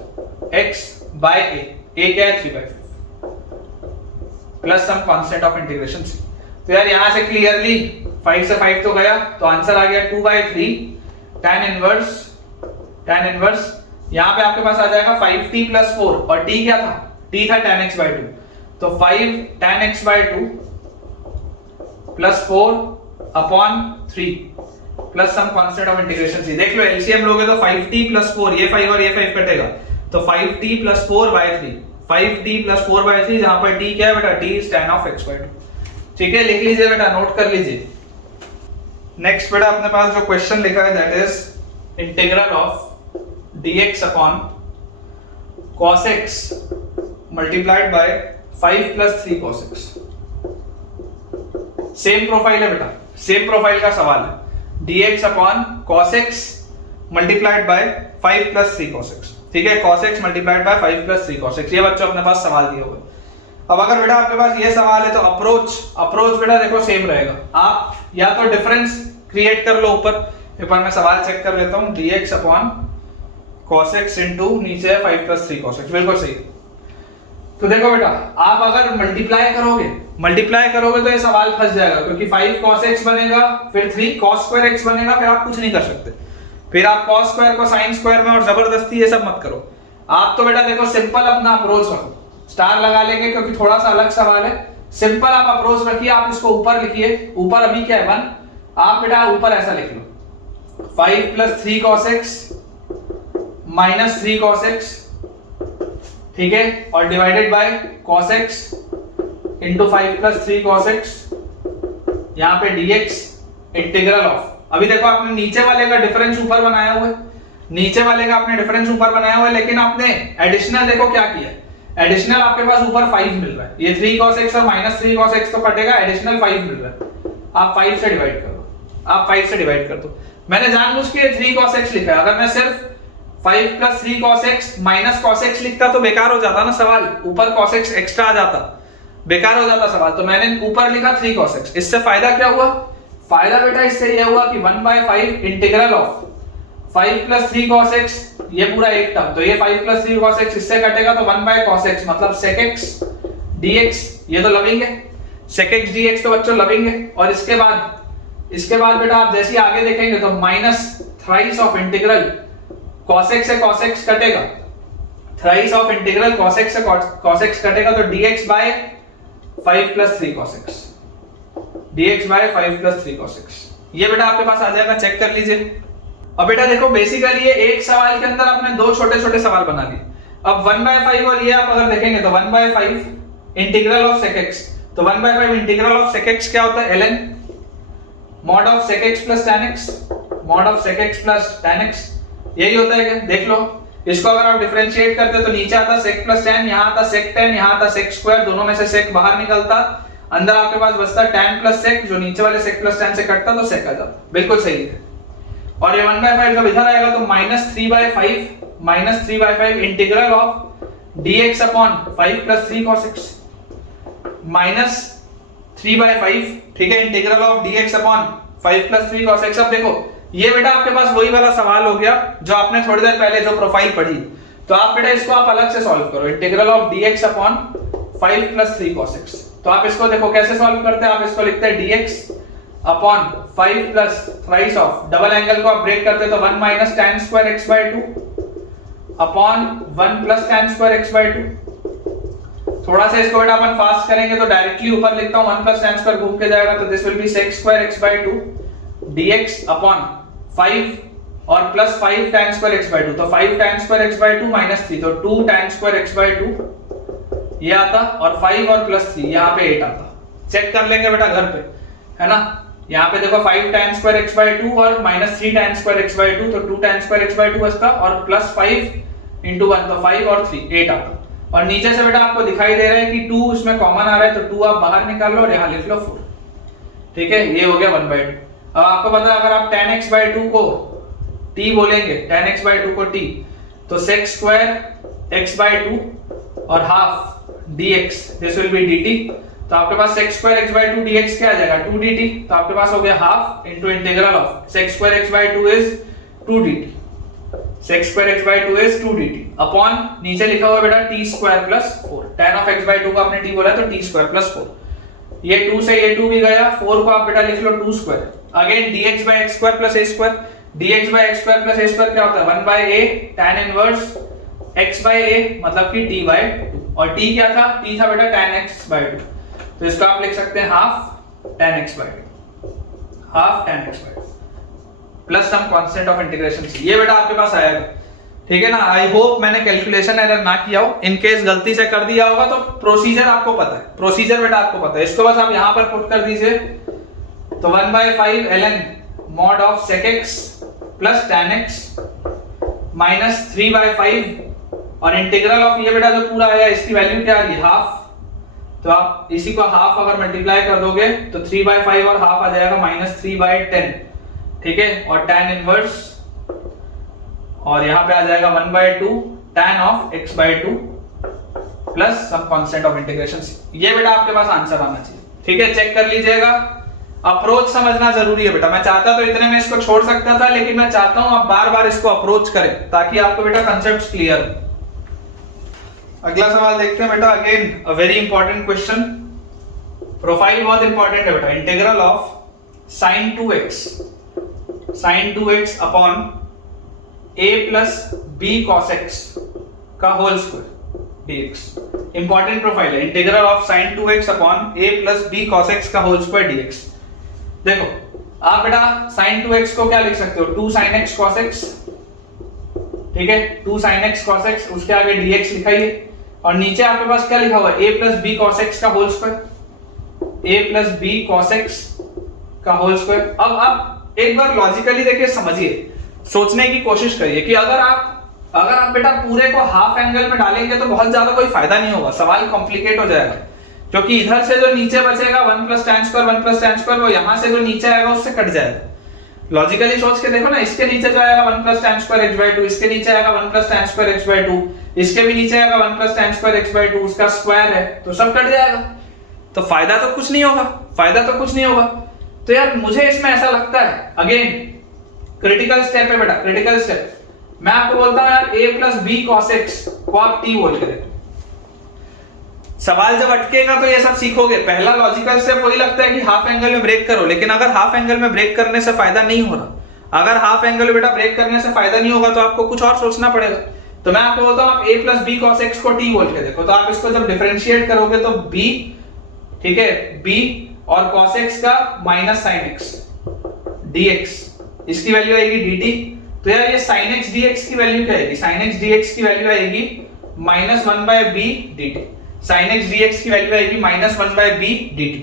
x by a क्या है 3/5 plus some constant of integration c। तो यार यहां से क्लियरली 5 से 5 तो गया, तो आंसर आ गया 2/3 tan इनवर्स यहां पे आपके पास आ जाएगा 5t प्लस 4 और t क्या था, t था tan x/2, तो 5 tan x/2 plus 4 upon 3 plus some constant of integration c। देख लो एलसीएम लोगे तो 5t प्लस 4, ये 5 और ये 5 कटेगा, तो 5t प्लस 4/3 5t प्लस 4/3 जहां पर t क्या है बेटा, t is tan of x/2। ठीक है, लिख लीजिए बेटा, नोट कर लीजिए। नेक्स्ट बेटा अपने पास जो क्वेश्चन लिखा है that is integral of dx upon cos x multiplied by 5 plus 3 cos x। Same profile है बेटा, सेम प्रोफाइल का सवाल है, dx upon cos x multiplied by 5 plus 3 cos x। ठीक है, cos x multiplied by 5 plus 3 cos x, ये बच्चों अपने पास सवाल दिए हुए। अब अगर बेटा आपके पास ये सवाल है तो अप्रोच बेटा देखो सेम रहेगा। आप या तो डिफरेंस क्रिएट कर लो ऊपर, एक बार मैं सवाल चेक कर लेता हूं, dx upon cos x into नीचे है 5 प्लस 3 cos x, बिल्कुल सही। तो देखो बेटा आप अगर मल्टीप्लाई करोगे तो ये सवाल फंस जाएगा, क्योंकि 5 cos x बनेगा, फिर 3 cos स्क्वायर x बनेगा, फिर आप कुछ नहीं कर सकते, फिर आप cos स्क्वायर को sin स्क्वायर में और जबरदस्ती ये सब मत करो। आप तो बेटा देखो सिंपल अपना अप्रोच रखो, स्टार लगा लेंगे क्योंकि थोड़ा सा अलग सवाल है। सिंपल आप अप्रोच रखिए, आप इसको ऊपर लिखिए, ऊपर अभी क्या है 1, आप बेटा ऊपर ऐसा लिख लो 5 plus 3 cos x minus 3 cos x, ठीक है, और divided by cos x into 5 plus 3 cos x, यहां पे dx इंटीग्रल ऑफ, अभी देखो आपने नीचे वाले का डिफरेंस ऊपर बनाया हुआ है, नीचे वाले का आपने डिफरेंस ऊपर बनाया हुआ है, लेकिन आपने एडिशनल देखो क्या किया है, एडिशनल आपके पास ऊपर 5 मिल रहा है, ये 3 cos x और माइनस 3 cos x तो कटेगा, एडिशनल 5 मिल रहा है, आप 5 से डिवाइड कर दो, आप 5 से डिवाइड कर दो। मैंने जानबूझ के 3 cos x लिखा है, अगर मैं सिर्फ 5 plus 3 cos x minus cos x लिखता तो बेकार हो जाता ना सवाल, ऊपर cos x एक्स्ट्रा आ जाता, बेकार हो जाता सवाल, तो मैंने ऊपर लिखा 3 cos x। इससे फायदा क्या हुआ, फायदा बेटा इससे यह हुआ कि 1/5 integral of 5 plus 3 cos x, ये पूरा एक टर्म, तो ये 5 प्लस 3 cos x इससे कटेगा तो 1 cos x मतलब sec x dx, ये तो लविंग है, sec x dx तो बच्चों लविंग है। और इसके बाद बेटा आप जैसे आगे देखेंगे तो minus thrice of integral cos x से cos x कटेगा, thrice of integral cos x से cos x कटेगा, तो dx by 5 plus 3 cos x, dx by 5 plus 3 cos x, ये बेटा आपके पास आ जाएगा, चेक कर लीजिए। अब बेटा देखो बेसिकली ये एक सवाल के अंदर आपने दो छोटे-छोटे सवाल बना लिए। अब 1/5 और ये आप अगर देखेंगे तो 1/5 इंटीग्रल ऑफ sec x, तो 1/5 इंटीग्रल ऑफ sec x क्या होता है, ln mod of sec x plus tan x, mod of sec x plus tan x, यही होता है क्या, देख लो। इसको अगर आप डिफरेंशिएट करते तो नीचे आता sec plus tan, यहां आता sec tan, यहां आता sec स्क्वायर, दोनों में से sec बाहर निकलता, अंदर आपके पास बचता tan plus sec, जो नीचे वाले sec plus tan से कटता तो sec आ जाता, बिल्कुल सही है। और ये 1/5 जब इधर आएगा तो minus 3/5 integral of dx upon 5 plus 3 cos x, minus 3/5, ठीक है, integral of dx upon 5 plus 3 cos x। अब देखो ये बेटा आपके पास वही वाला सवाल हो गया जो आपने थोड़ी देर पहले जो प्रोफाइल पढ़ी, तो आप बेटा इसको आप अलग से सॉल्व करो, integral of dx upon 5 plus 3 cos x। तो आप इसको देखो कैसे सॉल्व करते हैं, आप इसको लिखते हैं dx upon 5 plus thrice of, double angle को आप ब्रेक करते तो 1 minus tan square x/2 upon 1 plus tan square x/2। थोड़ा सा इसको बेटा अपन फास्ट करेंगे तो डायरेक्टली ऊपर लिखता हूं, 1 प्लस tan स्क्वायर घूम के जाएगा तो this will B sec square x/2 dx upon 5 और प्लस 5 tan स्क्वायर x/2, तो 5 tan स्क्वायर x/2 माइनस 3, तो 2 tan स्क्वायर x/2 ये आता, और 5 और प्लस 3 यहाँ पे 8 आता। चेक कर लेंगे बेटा घर पे, है ना, यहाँ पे देखो 5 tan स्क्वायर x/2 और माइनस 3 tan स्क्वायर x/2, तो 2 tan स्क्वायर x/2 बचता, और प्लस 5 इंटू 1 तो 5 और 3 8 आता। और नीचे से बेटा आपको दिखाई दे रहा है कि 2 इसमें कॉमन आ रहा है, तो 2 आप बाहर निकाल लो और यहाँ लिख लो 4, ठीक है, ये हो गया 1/2। अब आपको पता है अगर आप tan x/2 को t बोलेंगे, tan x/2 को t, तो sec स्क्वायर x/2 और half dx, this will B dt, तो आपके पास sec स्क्वायर x/2 dx क्या आ जाएगा 2 dt, तो आपके पास हो गया half into integral of sec square x/2 is 2 dt। sec square x by 2 is 2 dt upon नीचे लिखा हुआ है बेटा t square plus 4, tan of x by 2 का आपने t बोला तो t square plus 4, ये 2 से ये 2 भी गया, 4 को आप बेटा लिख लो 2 square, again dx by x square plus a square, dx by x square plus a square क्या होता है 1 by a tan inverse x by a मतलब कि t by 2, और t क्या था, t था बेटा tan x by 2, तो इसको आप लिख सकते हैं half tan x by 2, half tan x by 2 plus some constant of integration c, ये बेटा आपके पास आएगा, ठीक है ना। आई होप मैंने कैलकुलेशन एरर ना किया हो, इन केस गलती से कर दिया होगा तो प्रोसीजर आपको पता है, प्रोसीजर बेटा आपको पता है, इसको बस आप यहां पर पुट कर दीजिए, तो 1/5 ln mod of sec x plus tan x minus 3/5 और इंटीग्रल ऑफ ये बेटा जो पूरा आया इसकी वैल्यू क्या आ रही है हाफ, तो आप इसी को हाफ अगर मल्टीप्लाई कर दोगे तो 3/5 और हाफ आ जाएगा -3/10, ठीक है, और tan इनवर्स और यहां पे आ जाएगा 1/2 tan of x by 2 plus some constant of integration c, ये बेटा आपके पास आंसर आना चाहिए, ठीक है, चेक कर लीजिएगा। अप्रोच समझना जरूरी है बेटा, मैं चाहता तो इतने में इसको छोड़ सकता था, लेकिन मैं चाहता हूं आप बार बार इसको अप्रोच करें ताकि आपको बेटा कंसेप्ट क्लियर हो। अगला सवाल देखते हैं बेटा, again a very important question, profile बहुत इंपॉर्टेंट है बेटा, integral of sin 2x upon a plus b cos x का whole square dx, important profile है, integral of sin 2x upon a plus b cos x का होल स्क्वायर dx। देखो आप बेटा sin 2x को क्या लिख सकते हो, 2 sin x cos x, ठीक है, 2 sin x cos x, उसके आगे dx लिखाइए, और नीचे आपके पास क्या लिखा हुआ है a plus b cos x का whole square, a plus b cos x का होल स्क्वायर। अब आप एक बार लॉजिकली देखिए, समझिए, सोचने की कोशिश करिए कि अगर आप बेटा पूरे को हाफ एंगल में डालेंगे तो बहुत ज्यादा कोई फायदा नहीं होगा, सवाल कॉम्प्लिकेट हो जाएगा, क्योंकि इधर से जो नीचे बचेगा 1 plus tan square वो यहां से जो नीचे आएगा उससे कट जाएगा। लॉजिकली सोच के देखो ना, इसके नीचे जो आएगा 1 plus tan square x by 2, इसके नीचे आएगा 1 plus tan square x by 2, इसके भी नीचे आएगा 1 plus tan square x by 2, उसका स्क्वायर है तो सब कट जाएगा, तो फायदा तो कुछ नहीं होगा, तो यार मुझे इसमें ऐसा लगता है, अगेन क्रिटिकल स्टेप है बेटा, क्रिटिकल स्टेप, मैं आपको बोलता हूं यार a plus b cos x को आप t बोल के देखो, सवाल जब अटकेगा तो ये सब सीखोगे। पहला लॉजिकल स्टेप वही लगता है कि हाफ एंगल में ब्रेक करो, लेकिन अगर हाफ एंगल में ब्रेक करने से फायदा नहीं हो रहा, अगर हाफ एंगल में बेटा ब्रेक करने से फायदा नहीं होगा तो आपको कुछ और सोचना पड़ेगा। तो मैं आपको बोलता हूं आप a plus b cos x को t बोल के देखो, तो आप इसको जब डिफरेंशिएट करोगे तो b, ठीक है, b और cos x का माइनस sin x dx, इसकी वैल्यू आएगी dt, तो यार ये sin x dx की वैल्यू क्या आएगी, sin x dx की वैल्यू आएगी -1/b dt, sin x dx की वैल्यू आएगी -1/b dt।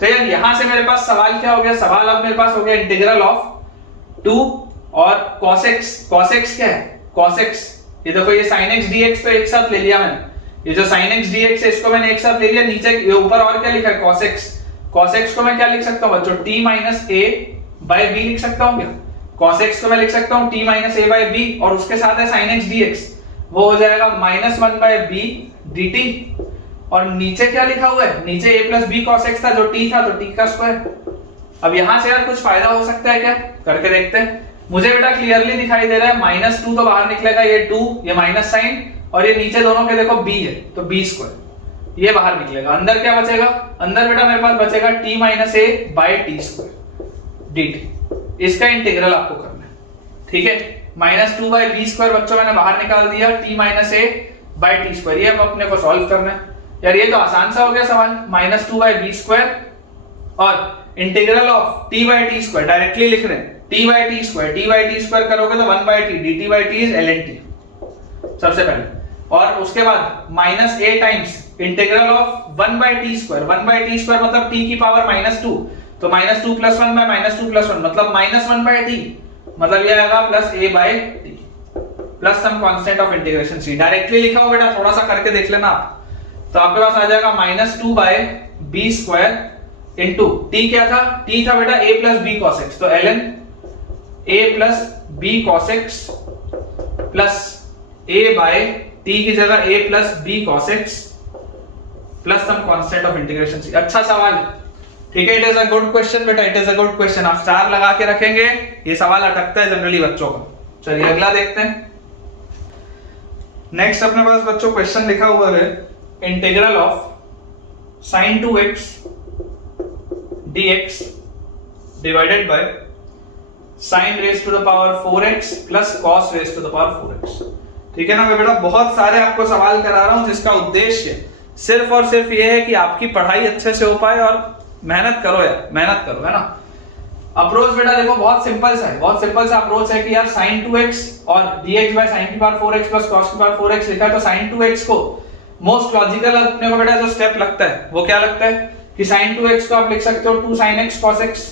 तो यार यहां से मेरे पास सवाल क्या हो गया, सवाल अब मेरे पास हो गया इंटीग्रल ऑफ 2 और cos x क्या है, cos x, ये देखो ये sin x dx तो एक साथ ले लिया मैंने, ये जो sin x dx है इसको मैंने एक साथ ले लिया, नीचे ऊपर और क्या लिखा है cos x को मैं क्या लिख सकता हूं बच्चों, t - a/b लिख सकता हूं क्या, cos x को मैं लिख सकता हूं t - a/b, और उसके साथ है sin x dx, वो हो जाएगा -1/b dt, और नीचे क्या लिखा हुआ है, नीचे a plus b cos x था, जो t था तो t का स्क्वायर। अब यहां से यार कुछ फायदा हो सकता है क्या, करके देखते हैं। मुझे बेटा क्लियरली दिखाई दे रहा है -2 तो बाहर निकलेगा, ये 2, ये माइनस साइन, और ये नीचे दोनों के देखो b है तो b स्क्वायर, ये बाहर निकलेगा, अंदर क्या बचेगा, अंदर बेटा मेरे पास बचेगा t - a/t स्क्वायर dt, इसका इंटीग्रल आपको करना है, ठीक है, -2/b स्क्वायर बच्चों मैंने बाहर निकाल दिया, t - a/t स्क्वायर, ये अब अपने को सॉल्व करना है। यार ये तो आसान सा हो गया सवाल, -2/b स्क्वायर और integral of t/t square directly लिख रहे हैं, t/t स्क्वायर करोगे तो 1/t, dt/t is ln t सबसे पहले, और उसके बाद -a times integral of 1/t square मतलब t की पावर -2, तो -2 + 1 - 2 + 1 मतलब -1/t, मतलब ये आएगा +a/t plus some constant of integration c। Directly लिखा हो बेटा, थोड़ा सा करके देख लेना आप, तो आपके पास आ जाएगा -2/b स्क्वायर इनटू t क्या था, t था बेटा a plus b cos x, तो ln a plus b cos x plus a/t की जगह a plus b cos x plus some constant of integration c। अच्छा सवाल, ठीक है, it is a good question बेटा, it is a good question. आप स्टार लगा के रखेंगे, ये सवाल अटकता है जनरली बच्चों का। चलिए अगला देखते हैं। नेक्स्ट अपने पास बच्चों क्वेश्चन लिखा हुआ है integral of sin 2x dx divided by sin raise to the power 4x प्लस cos raise to the power 4x। ठीक है ना मैं बेटा बहुत सारे आपको सवाल करा रहा हूं जिसका उद्देश्य सिर्फ और सिर्फ ये है कि आपकी पढ़ाई अच्छे से हो पाए और मेहनत करो यार, मेहनत करो, है ना। अप्रोच बेटा देखो बहुत सिंपल सा है, बहुत सिंपल सा अप्रोच है कि यार sin 2x और dx बाय sin की पावर 4x प्लस cos की पावर 4x लिखा है तो sin 2x को मोस्ट लॉजिकल अपने को बेटा जो स्टेप लगता है वो क्या लगता है कि sin 2x को आप लिख सकते हो 2 sin x cos x।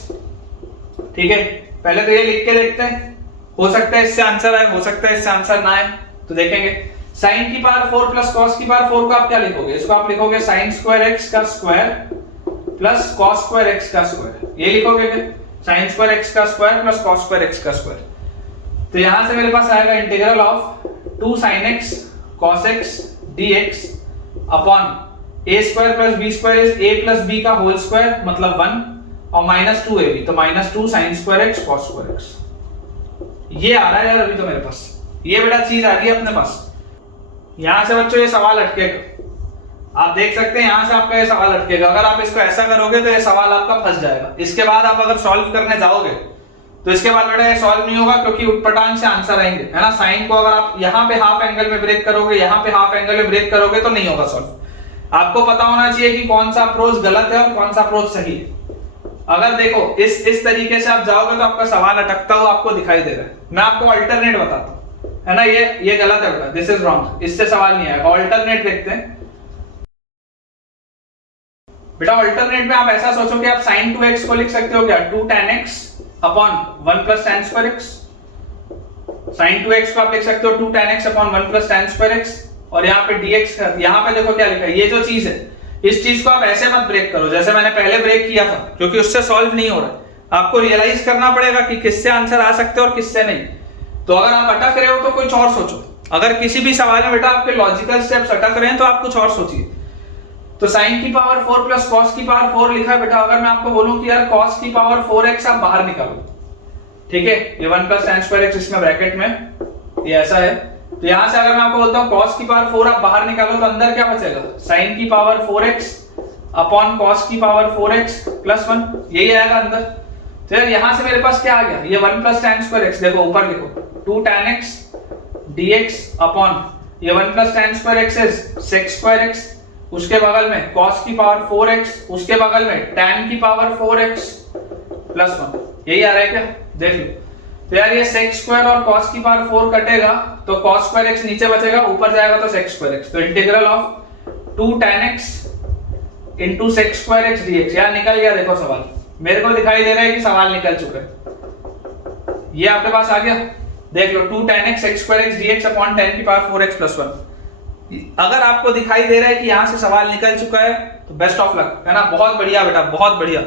ठीक है, पहले तो ये लिख के देखते हैं, हो सकता है इससे आंसर आए, हो सकता है इससे आंसर ना आए, तो देखेंगे। sin की पावर 4 प्लस cos की पावर 4 को आप क्या लिखोगे, इसको आप लिखोगे sin स्क्वायर x का square plus cos square x का स्क्वायर, ये लिखोगे क्या sin स्क्वायर x का square plus cos square x का स्क्वायर। तो यहां से मेरे पास आएगा integral of 2 sin x cos x dx upon a square plus b square is a plus b का होल स्क्वायर मतलब 1 और माइनस 2ab तो minus 2 sin square x cos square x। ये आ रहा है यार अभी तो मेरे पास, ये बेटा चीज आ रही है अपने पास। यहां से बच्चों ये सवाल अटकेगा, आप देख सकते हैं यहां से आपका ये सवाल अटकेगा। अगर आप इसको ऐसा करोगे तो ये सवाल आपका फंस जाएगा। इसके बाद आप अगर सॉल्व करने जाओगे तो इसके बाद बेटा ये सॉल्व नहीं होगा क्योंकि उटपटांग से आंसर आएंगे, है ना। साइन को अगर आप यहाँ पे हाफ एंगल में ब्रेक करोगे, यहाँ पे हाफ एंगल में ब्रेक करोगे तो नहीं होगा सॉल्व। आपको पता होना चाहिए कि कौन सा अप्रोच गलत है और कौन सा अप्रोच सही है। अगर देखो इस तरीके से आप जाओगे तो आपका सवाल अटकता हुआ आपको दिखाई दे रहा है। मैं आपको अल्टरनेट बताता हूँ, है ना। ये गलत है बेटा, दिस इज रॉन्ग, इससे सवाल नहीं आएगा। अल्टरनेट देखते हैं बेटा। अल्टरनेट में आप ऐसा सोचो कि आप sin 2x को लिख सकते हो क्या 2 tan x upon 1 plus tan square x। sin 2x को आप लिख सकते हो 2 tan x upon 1 plus tan square x और यहाँ पे dx का, यहाँ पे देखो क्या लिखा है। ये जो चीज है इस चीज को आप ऐसे मत ब्रेक करो जैसे मैंने पहले ब्रेक किया था, क्योंकि उससे सॉल्व नहीं हो रहा है। आपको रियलाइज करना पड़ेगा कि किससे आंसर आ सकते हैं और किससे नहीं। तो अगर आप अटक रहे हो तो कुछ और सोचो। अगर किसी भी सवाल में बेटा आपके लॉजिकल स्टेप्स अटक रहे हैं तो आप कुछ और सोचिए। तो sin की पावर 4 प्लस cos की पावर 4 लिखा है बेटा। अगर मैं आपको बोलूं कि यार cos की पावर 4x आप बाहर निकालो, ठीक है, ये 1 प्लस tan स्क्वायर x इसमें ब्रैकेट में ये ऐसा है। तो यहां से अगर मैं आपको बोलता हूं cos की पावर 4 आप बाहर निकालो तो अंदर क्या बचेगा sin की पावर 4x अपॉन cos की पावर 4x प्लस 1, यही आएगा अंदर। तो यार यहां से मेरे पास क्या आ गया, ये 1 प्लस tan स्क्वायर x, देखो ऊपर लिखो 2 tan x dx अपॉन ये 1 plus tan square x is sec square x, उसके बगल में cos की पावर 4x, उसके बगल में tan की पावर 4x प्लस 1, यही आ रहा है क्या, देख लो। तो यार ये sec स्क्वायर और cos की पावर 4 कटेगा तो cos स्क्वायर x नीचे बचेगा, ऊपर जाएगा तो sec स्क्वायर x। तो integral of 2 tan x into sec square x dx, यार निकल गया। देखो सवाल मेरे को दिखाई दे रहा है कि सवाल निकल चुका है, ये आपके पास आ गया। देख लो 2 tan x sec square x dx upon tan की पावर 4x प्लस 1। अगर आपको दिखाई दे रहा है कि यहां से सवाल निकल चुका है तो बेस्ट ऑफ लक, है ना। बहुत बढ़िया बेटा, बहुत बढ़िया,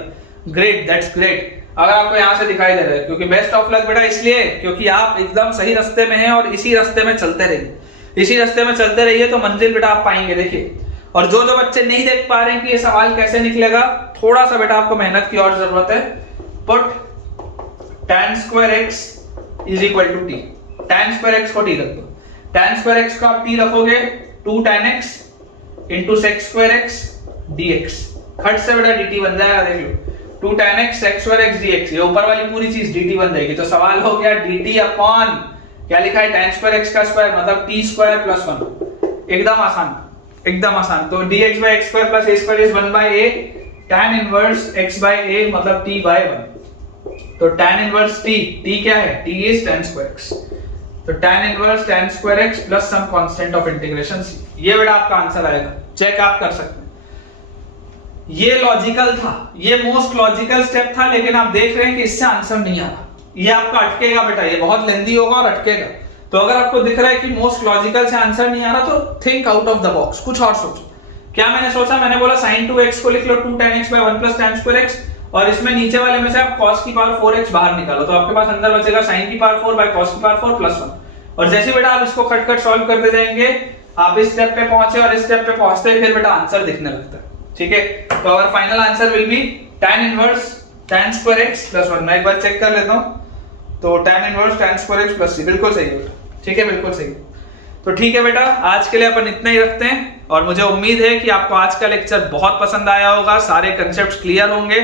ग्रेट, दैट्स ग्रेट। अगर आपको यहां से दिखाई दे रहा है, क्योंकि बेस्ट ऑफ लक बेटा इसलिए क्योंकि आप एकदम सही रास्ते में हैं और इसी रास्ते में चलते रहिए, इसी रास्ते में चलते रहिए तो मंजिल बेटा आप पाएंगे। देखिए, और जो जो बच्चे नहीं देख पा रहे हैं कि ये सवाल कैसे निकलेगा, थोड़ा सा बेटा आपको मेहनत की और जरूरत है। Put tan square x is equal to t, tan square x को t रख दो। tan स्क्वायर x को आप t रखोगे 2 tan x into sec square x dx, खट से बेटा dt बन जाएगा। देख लो 2 tan x sec square x dx, ये ऊपर वाली पूरी चीज dt बन जाएगी। तो सवाल हो गया dt अपॉन क्या लिखा है tan स्क्वायर x का स्क्वायर मतलब t स्क्वायर प्लस 1। एकदम आसान, एकदम आसान। तो dx by x square plus a square is 1 by a, tan inverse x by a मतलब t by 1। तो tan इनवर्स t क्या है, t is tan square x। तो tan inverse tan square x plus some constant of integration c, ये बेटा आपका आंसर आएगा। चेक आप कर सकते हैं। ये लॉजिकल था, ये मोस्ट लॉजिकल स्टेप था, लेकिन आप देख रहे हैं कि इससे आंसर नहीं आ रहा। ये आपका अटकेगा बेटा, ये बहुत लेंथी होगा और अटकेगा। तो अगर आपको दिख रहा है कि मोस्ट लॉजिकल से आंसर नहीं आ रहा तो think out of the box, कुछ और सोचो। क्या मैंने सोचा, मैंने बोला sin 2x को लिख लो 2 tan x by 1 plus tan square x और इसमें नीचे वाले में से आप cos की पावर 4x बाहर निकालो तो आपके पास अंदर बचेगा sin की पावर 4 by cos की पावर 4 प्लस 1। और जैसे बेटा आप इसको खटखट सॉल्व करते जाएंगे, आप इस स्टेप पे पहुंचे और इस स्टेप पे पहुंचते ही फिर बेटा आंसर दिखने लगता है। ठीक है, तो our final answer will be tan inverse tan square x plus 1। मैं एक बार चेक कर लेता हूं, तो tan inverse tan square x plus c, बिल्कुल सही है बेटा, ठीक है, बिल्कुल सही। तो ठीक है बेटा, आज के लिए अपन इतना ही रखते हैं, और मुझे उम्मीद है कि आपको आज का लेक्चर बहुत पसंद आया होगा, सारे कंसेप्ट्स क्लियर होंगे।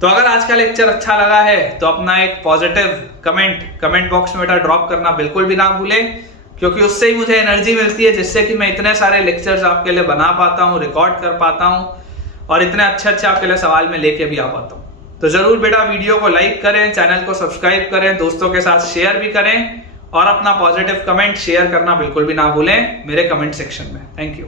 तो अगर आज का लेक्चर अच्छा लगा है तो अपना एक पॉजिटिव कमेंट बॉक्स में बेटा ड्रॉप करना बिल्कुल भी ना भूलें, क्योंकि उससे ही मुझे एनर्जी मिलती है, जिससे कि मैं इतने सारे लेक्चर्स आपके लिए बना पाता हूँ, रिकॉर्ड कर पाता हूँ, और इतने अच्छे आपके लिए सवाल में लेके भी आ पाता हूँ। तो जरूर बेटा वीडियो को लाइक करें, चैनल को सब्सक्राइब करें, दोस्तों के साथ शेयर भी करें, और अपना पॉजिटिव कमेंट शेयर करना बिल्कुल भी ना भूलें मेरे कमेंट सेक्शन में। Thank you.